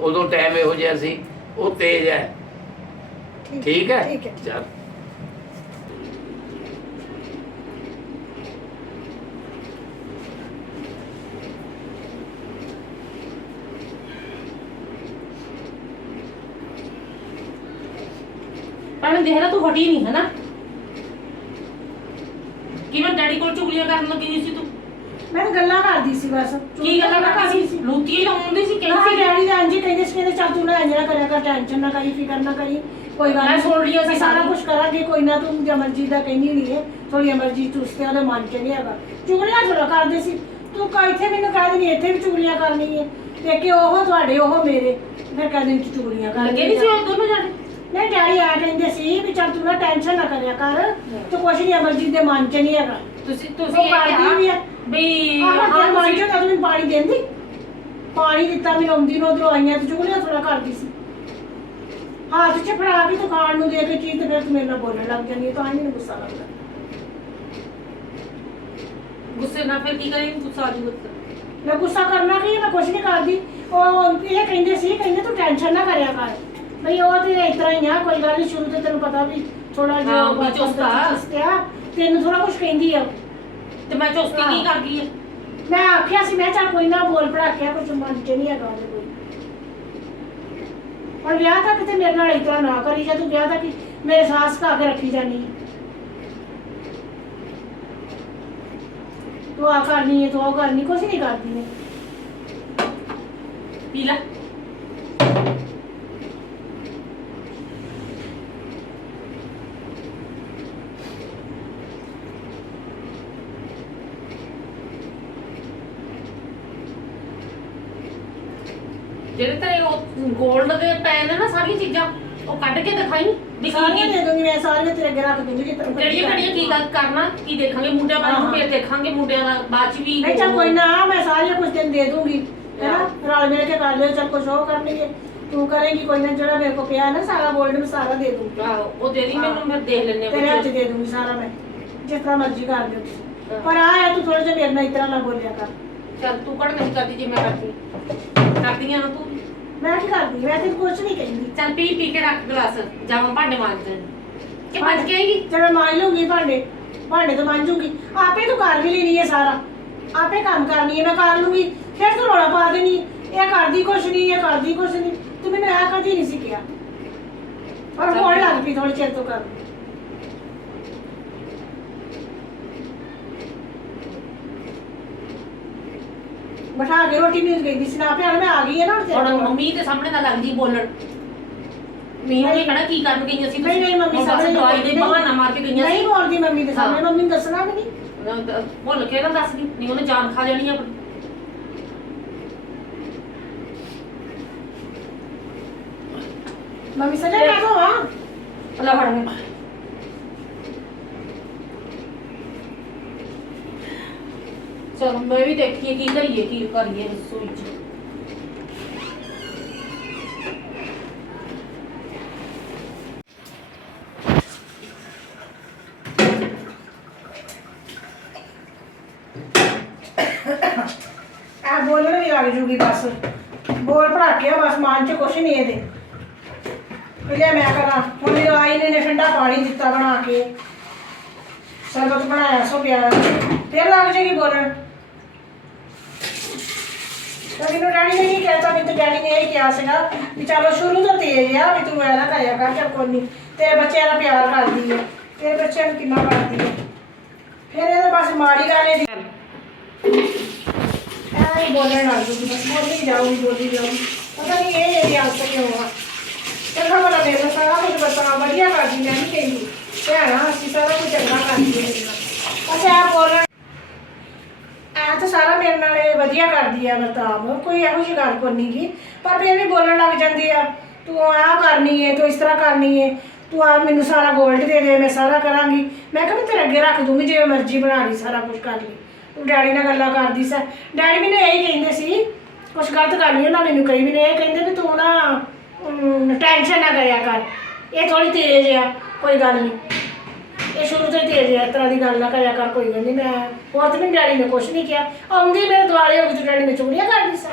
S3: ਉਦੋਂ ਟਾਈਮ ਇਹੋ ਜਿਹਾ ਸੀ ਉਹ ਤੇਜ਼ ਹੈ। ਠੀਕ ਹੈ?
S4: ਠੀਕ ਹੈ।
S3: ਚੱਲ।
S1: ਪਰ ਦੇਖ ਲੈ ਤੂੰ ਹਟੀ ਨਹੀਂ ਹੈ ਨਾ ਕਿਵੇਂ ਡੈਡੀ ਕੋਲ ਚੁਗਲੀਆਂ ਕਰਨ ਲੱਗੀ ਹੋਈ ਸੀ ਤੂੰ?
S4: ਮੈਂ ਗੱਲਾਂ ਕਰਦੀ ਸੀ ਬਸ।
S1: ਕੀ ਗੱਲਾਂ ਕਰਦੀ ਸੀ? ਲੂਤੀ ਹੀ ਲਾਉਂਦੀ ਸੀ
S4: ਹਾਂ
S1: ਕਹਿੰਦੀ ਸੀ
S4: ਡੈਡੀ ਦਾ ਅੰਜੀ ਕਹਿੰਦੇ ਸੀ ਕਹਿੰਦੇ ਚੱਲ ਤੂੰ ਨਾ ਇੰਜ ਨਾ ਕਰਿਆ ਕਰ ਟੈਨਸ਼ਨ ਨਾ ਕਰੀ ਫਿਕਰ ਨਾ ਕਰੀ। ਕੋਈ ਗੱਲ
S1: ਮੈਂ। ਸੁਣ ਸੀ
S4: ਮੈਂ ਸਾਰਾ। ਕੁਝ ਕਰਾਂਗੇ ਕੋਈ ਨਾ ਤੂੰ ਜਮਰਜੀ ਦਾ ਕਹਿੰਦੀ ਨਹੀਂ ਹੈ ਥੋੜੀ ਅਮਰਜੀ ਚੁਸਤੇ ਉਹਦੇ ਮਨ ਚ ਨਹੀਂ ਹੈਗਾ। ਚੁਗਲੀਆਂ ਥੋੜਾ ਕਰਦੇ ਸੀ। ਤੂੰ ਕਾ ਇੱਥੇ ਮੈਨੂੰ ਕਹਿ ਦਿੰਦੀ ਇੱਥੇ ਵੀ ਚੁਗਲੀਆਂ ਕਰਨੀ ਹੈ। ਤੇ ਕਿ ਉਹ ਤੁਹਾਡੇ ਉਹ ਮੇਰੇ। ਫਿਰ ਕਹਿੰਦੇ ਤੂੰ ਚੁਗਲੀਆਂ ਕਰ।
S1: ਲੱਗੇ ਨਹੀਂ ਸੀ ਉਹ ਦੋਨੋਂ ਜਾਣੇ?
S4: ਨਹੀਂ ਡੈਡੀ ਆ ਕਹਿੰਦੇ ਸੀ ਵੀ ਚੱਲ ਤੂੰ ਨਾ ਟੈਨਸ਼ਨ ਨਾ ਕਰਿਆ ਕਰ। ਤੂੰ ਕੁਛ ਨਹੀਂ ਅਮਰਜੀਤ ਦੇ ਮਨ ਚ ਨਹੀਂ ਹੈਗਾ।
S1: ਤੁਸੀਂ ਤੁਸੀਂ
S4: ਕਰਦੀ
S1: ਕਿਹਾ
S4: ਵੀ ਹੈ।
S1: ਵੀ
S4: ਆਹ
S1: ਹਾਂ
S4: ਮਨ
S1: ਤੁਸੀਂ
S4: ਮੈਨੂੰ ਪਾਣੀ ਦਿੰਦੀ। ਪਾਣੀ ਦਿੱਤਾ ਮੈਨੂੰ ਆਉਂਦੀ ਨੂੰ ਉਧਰੋਂ ਆਈਆਂ ਤੇ ਚੁਗਲੀਆਂ ਥੋੜਾ ਕਰਦੀ ਸੀ। ਹੱਥ ਚ ਫੜਾ ਤੂੰ ਖਾਣ ਨੂੰ ਦੇ ਕੇ ਚੀਜ਼ ਤੇ ਫਿਰ ਤੂੰ ਮੇਰੇ ਨਾਲ ਬੋਲਣ ਲੱਗ ਜਾਂਦੀ ਹੈ ਤਾਂ ਹੀ ਮੈਨੂੰ ਗੁੱਸਾ ਲੱਗਦਾ।
S1: ਗੁੱਸੇ ਨਾਲ ਫਿਰ ਕੀ ਕਰੇਂਗੀ ਗੁੱਸਾ ਆ ਜੂਗਾ
S4: ਮੈਂ ਗੁੱਸਾ ਕਰਨਾ ਕੀ ਹੈ, ਮੈਂ ਕੁਛ ਨਹੀਂ ਕਰਦੀ। ਉਹ ਇਹ ਕਹਿੰਦੇ ਸੀ ਕਹਿੰਦੇ ਤੂੰ ਟੈਨਸ਼ਨ ਨਾ ਕਰਿਆ ਕਰ। ਬਈ ਉਹ ਤੇ ਇਸ ਤਰ੍ਹਾਂ ਹੀ ਆ ਕੋਈ ਗੱਲ ਨਹੀਂ ਸ਼ੁਰੂ ਤੋਂ ਤੈਨੂੰ ਪਤਾ ਵੀ ਥੋੜਾ ਜਿਹਾ
S1: ਹਾਂ, ਵੀ ਚੁਸਤ। ਆ।
S4: ਚੁਸਤ ਆ ਤੈਨੂੰ ਥੋੜਾ ਕੁਝ ਕਹਿੰਦੀ ਆ।
S1: ਤੇ ਮੈਂ ਚੁਸਤੀ ਕੀ ਕਰ ਗਈ ਹੈ
S4: ਮੈਂ ਆਖਿਆ ਸੀ ਮੈਂ ਚੱਲ ਕੋਈ ਨਾ ਬੋਲ ਪੜਾਕਿਆ ਕੁਝ ਮਨ ਚ ਨਹੀਂ ਹੈਗਾ ਉਹਦੇ ਕੋਈ ਹੁਣ ਵਿਆਹ ਤੱਕ ਤੇ ਮੇਰੇ ਨਾਲ ਇਸ ਤਰ੍ਹਾਂ ਨਾ ਕਰੀ ਜਾਂ ਤੂੰ ਵਿਆਹ ਤੱਕ ਹੀ ਮੇਰੇ ਸਾਸ ਕਾ ਕੇ ਰੱਖੀ ਜਾਨੀ ਹੈ ਤੂੰ ਆ ਕਰਨੀ ਹੈ ਤੂੰ ਉਹ ਕਰਨੀ ਕੁਝ ਨਹੀਂ ਕਰਦੀ ਨੇ
S1: ਪੀ ਲੈ ਜਿਹੜੇ ਤੇਰੇ ਉਹ 골ਡ ਦੇ ਪੈ ਨੇ ਨਾ ਸਾਰੀਆਂ ਚੀਜ਼ਾਂ ਉਹ ਕੱਢ ਕੇ ਦਿਖਾਈ
S4: ਸਾਰੀਆਂ ਦੇ ਦੂੰਗੀ ਮੈਂ ਸਾਰੀਆਂ ਤੇਰੇ ਅੱਗੇ ਰੱਖ ਦੂੰਗੀ ਜੇ ਤੈਨੂੰ
S1: ਕਿਹੜੀਆਂ ਕਿਹੜੀਆਂ ਕੀ ਗੱਲ ਕਰਨਾ ਕੀ ਦੇਖਾਂਗੇ ਮੁੰਡਿਆਂ ਬਾਰੇ ਨੂੰ
S4: ਹਾਂ।
S1: ਫੇਰ ਦੇਖਾਂਗੇ ਮੁੰਡਿਆਂ ਦਾ ਬਾਅਦ ਚ ਵੀ
S4: ਨਹੀਂ ਚੱਲ ਕੋਈ ਨਾ ਮੈਂ ਸਾਰੀਆਂ ਕੁਝ ਦਿਨ ਦੇ ਦੂੰਗੀ ਹੈਨਾ ਰਲ ਮਿਲ ਕੇ ਕਰ ਲਿਓ ਚੱਲ ਕੁਝ ਉਹ ਕਰ ਲਈਏ ਤੂੰ ਕਰੇਂਗੀ ਕੋਈ ਨਾ ਜਿਹੜਾ ਮੇਰੇ ਕੋ ਪਿਆ ਨਾ ਸਾਰਾ ਗੋਲਡ ਮੈਂ ਸਾਰਾ ਦੇ ਦੂੰਗੀ।
S1: ਆਹੋ, ਉਹ ਦੇ ਦੀ ਮੈਨੂੰ ਮੈਂ ਦੇਖ ਲੈਣੇ
S4: ਤੇਰੇ ਹੱਥ 'ਚ ਦੇ ਦੂੰਗੀ ਸਾਰਾ ਮੈਂ ਜਿਸ ਤਰ੍ਹਾਂ ਮਰਜ਼ੀ ਕਰ ਲਿਓ। ਤੁਸੀਂ ਪਰ ਆ ਹੈ ਤੂੰ ਥੋੜਾ ਜਿਹਾ ਮੇਰੇ ਨਾਲ ਇਸ ਤਰ੍ਹਾਂ ਨਾ ਬੋਲਿਆ ਕਰ।
S1: ਚੱਲ ਤੂੰ ਕੜ ਨਹੀਂ ਕਰਦੀ ਜੇ ਮੈਂ ਕਰਦੀ। ਕਰਦੀਆਂ ਨਾ ਤੂੰ।
S4: ਮੈਂ ਕੀ ਕਰਦੀ? ਮੈਂ ਤੇ ਕੁਝ ਨਹੀਂ ਕਹਿੰਦੀ।
S1: ਚੱਲ ਪੀ ਪੀ ਕੇ ਰੱਖ ਗਲਾਸ। ਜਾਵਾਂ ਭਾਂਡੇ ਮਾਂਜਣ। ਕਿ ਭੱਜ ਕੇ ਆਏਗੀ
S4: ਚਲ ਮੈਂ ਮਾਂਜ ਲੂੰਗੀ ਭਾਂਡੇ। ਭਾਂਡੇ ਤਾਂ ਮਾਂਜੂਗੀ। ਆਪੇ ਤੂੰ ਕਰ ਵੀ ਲੈਣੀ ਹੈ ਸਾਰਾ। ਆਪੇ ਕੰਮ ਕਰਨੀ ਹੈ ਮੈਂ ਕਰ ਲੂੰਗੀ ਫਿਰ ਤੂੰ ਰੋਲਾ ਪਾ ਦੇਣੀ ਇਹ ਕਰਦੀ ਕੁਛ ਨਹੀਂ ਇਹ ਕਰਦੀ ਕੁਛ ਨਹੀਂ। ਤੂੰ ਮੈਨੂੰ ਇਹ ਕਦੀ ਨਹੀਂ ਸਿੱਖਿਆ ਪਰ ਹੋਣ ਲੱਗ ਪਈ ਥੋੜੇ ਚਿਰ ਤੋਂ ਕਰ ਬਿਠਾ ਕੇ ਰੋਟੀ ਨਹੀਂ ਗਈ ਸੀ ਨਾ ਪਿਆਰ ਮੈਂ ਆ ਗਈ ਹੈ ਨਾ ਹੁਣ ਤੇਰੇ
S1: ਹੁਣ
S4: ਕੋਲ।
S1: ਮੰਮੀ ਦੇ ਸਾਹਮਣੇ ਨਾ ਲੱਗਦੀ ਬੋਲਣ। ਨਹੀਂ ਕਹਣਾ ਕੀ ਕਰਨ ਗਈਆਂ ਸੀ
S4: ਨਹੀਂ ਨਹੀਂ ਮੰਮੀ ਸਾਹਮਣੇ
S1: ਦਵਾਈ ਦੇ
S4: ਨਹੀਂ-
S1: ਬਹਾਨਾ ਮਾਰ ਕੇ ਗਈਆਂ
S4: ਨਹੀਂ ਬੋਲਦੀ ਮੰਮੀ ਦੇ ਸਾਹਮਣੇ
S1: ਹਾਂ।
S4: ਮੰਮੀ ਨੂੰ ਦੱਸਣਾ ਵੀ ਨਹੀਂ।
S1: ਭੁੱਲ ਕੇ ਨਾ ਦੱਸਦੀ ਨਹੀਂ ਉਹਨੇ ਜਾਨ ਖਾ ਜਾਣੀ ਆਪਣੀ।
S4: ਮੰਮੀ ਸਜਾ ਮੈਂ ਤੋਂ ਆ?
S1: ਲੈ ਫੜ ਹੁਣ। ਚਲ, ਮੈਂ ਵੀ ਦੇਖੀਏ ਕੀ ਕਰੀਏ ਕੀ ਕਰੀਏ ਰਸੋਈ ਚ।
S4: ਆ ਬੋਲਣ ਵੀ ਲੱਗ ਜੂਗੀ ਬਸ। ਬੋਲ ਭੜਾਕਿਆ ਬਸ ਮਨ ਚ ਕੁਛ ਨਹੀਂ ਇਹਦੇ। ਪਹਿਲੇ ਮੈਂ ਕਰਾਂ। ਹੁਣ ਇਹ ਆਈ ਨੇ ਠੰਡਾ ਪਾਣੀ ਦਿੱਤਾ ਬਣਾ ਕੇ। ਸਰਬਤ ਬਣਾਇਆ, ਸੋ ਪਿਆ ਫਿਰ ਲੱਗ ਜਾਏਗੀ ਬੋਲਣ। ਤਾਂ ਮੈਨੂੰ ਡੈਡੀ ਨੇ ਕੀ ਕਹਿਤਾ ਵੀ ਡੈਡੀ ਨੇ ਇਹ ਕਿਹਾ ਸੀਗਾ ਵੀ ਚਲੋ ਸ਼ੁਰੂ ਤੋਂ ਤੇਜ਼ ਆ ਵੀ ਤੂੰ ਐ ਨਾ ਕਰਿਆ ਕਰ, ਚੱਲ ਕੋਈ ਨਹੀਂ। ਤੇਰੇ ਬੱਚਿਆਂ ਨਾਲ ਪਿਆਰ ਕਰਦੀ ਹੈ ਤੇਰੇ ਬੱਚਿਆਂ ਨੂੰ ਕਿੰਨਾ ਕਰਦੀ ਹੈ ਫਿਰ ਇਹਦੇ ਬਸ ਮਾੜੀ ਗੱਲ ਇਹਦੀ। ਐ ਬੋਲਣ ਲੱਗ ਜੂਗੀ ਬਸ ਬੋਲੀ ਜਾਊਗੀ ਬੋਲੀ ਜਾਊਗੀ। ਪਤਾ ਨਹੀਂ ਇਹ ਇਹਦੀ ਆਦਤ ਕਿਉਂ ਆ। ਚੰਗਾ ਭਲਾ ਮੇਰੇ ਸਾਰਾ ਕੁਝ ਬਤਾ ਵਧੀਆ ਕਰਦੀ, ਮੈਂ ਨਹੀਂ ਕਹਿੰਦੀ। ਭੈਣਾ, ਅਸੀਂ ਸਾਰਾ ਕੁਝ ਚੰਗਾ ਕਰਦੀ ਹੈ ਬਸ ਐ ਬੋਲਣ ਸਾਰਾ ਮੇਰੇ ਨਾਲ ਇਹ ਵਧੀਆ ਕਰਦੀ ਆ ਵਰਤਾਵ। ਕੋਈ ਇਹੋ ਜਿਹੀ ਗੱਲ ਕੋਈ ਨਹੀਂ ਗੀ। ਪਰ ਫਿਰ ਵੀ ਬੋਲਣ ਲੱਗ ਜਾਂਦੀ ਆ, ਤੂੰ ਆਹ ਕਰਨੀ ਏ, ਤੂੰ ਇਸ ਤਰ੍ਹਾਂ ਕਰਨੀ ਏ, ਤੂੰ ਆ ਮੈਨੂੰ ਸਾਰਾ 골ਡ ਦੇ ਦੇ, ਮੈਂ ਸਾਰਾ ਕਰਾਂਗੀ। ਮੈਂ ਕਿਹਾ ਮੈਂ ਤੇਰੇ ਅੱਗੇ ਰੱਖ ਦੂੰਗੀ ਜਿਵੇਂ ਮਰਜ਼ੀ ਬਣਾ ਲਈ, ਸਾਰਾ ਕੁਝ ਕਰ ਲਈ। ਤੂੰ ਡੈਡੀ ਨਾਲ ਗੱਲਾਂ ਕਰਦੀ ਸਾ। ਡੈਡੀ ਮੈਨੂੰ ਇਹੀ ਕਹਿੰਦੇ ਸੀ ਕੁਝ ਗਲਤ ਗੱਲ ਨਹੀਂ ਉਹਨਾਂ ਮੈਨੂੰ ਕਹੀ ਮੈਨੂੰ ਇਹ ਕਹਿੰਦੇ ਵੀ ਤੂੰ ਨਾ ਟੈਨਸ਼ਨ ਨਾ ਕਰਿਆ ਕਰ। ਇਹ ਥੋੜੀ ਤੇਜ਼ ਆ, ਕੋਈ ਗੱਲ ਨਹੀਂ। ਇਹ ਸ਼ੁਰੂ ਤੋਂ ਹੀ ਤੇਜ਼ ਹੈ, ਇਸ ਤਰ੍ਹਾਂ ਦੀ ਗੱਲ ਨਾ ਕਰਿਆ ਕਰ, ਕੋਈ ਗੱਲ ਨਹੀਂ, ਮੈਂ ਹੋਰ ਤੇ ਮੈਨੂੰ ਡੈਡੀ ਨੇ ਕੁਝ ਨਹੀਂ ਕਿਹਾ। ਆਉਂਦੀ ਮੇਰੇ ਦੁਆਲੇ ਹੋ ਗਈ ਤੇ ਡੈਡੀ ਨੇ ਚੁਗਲੀਆਂ ਕਰਦੀ ਸੀ।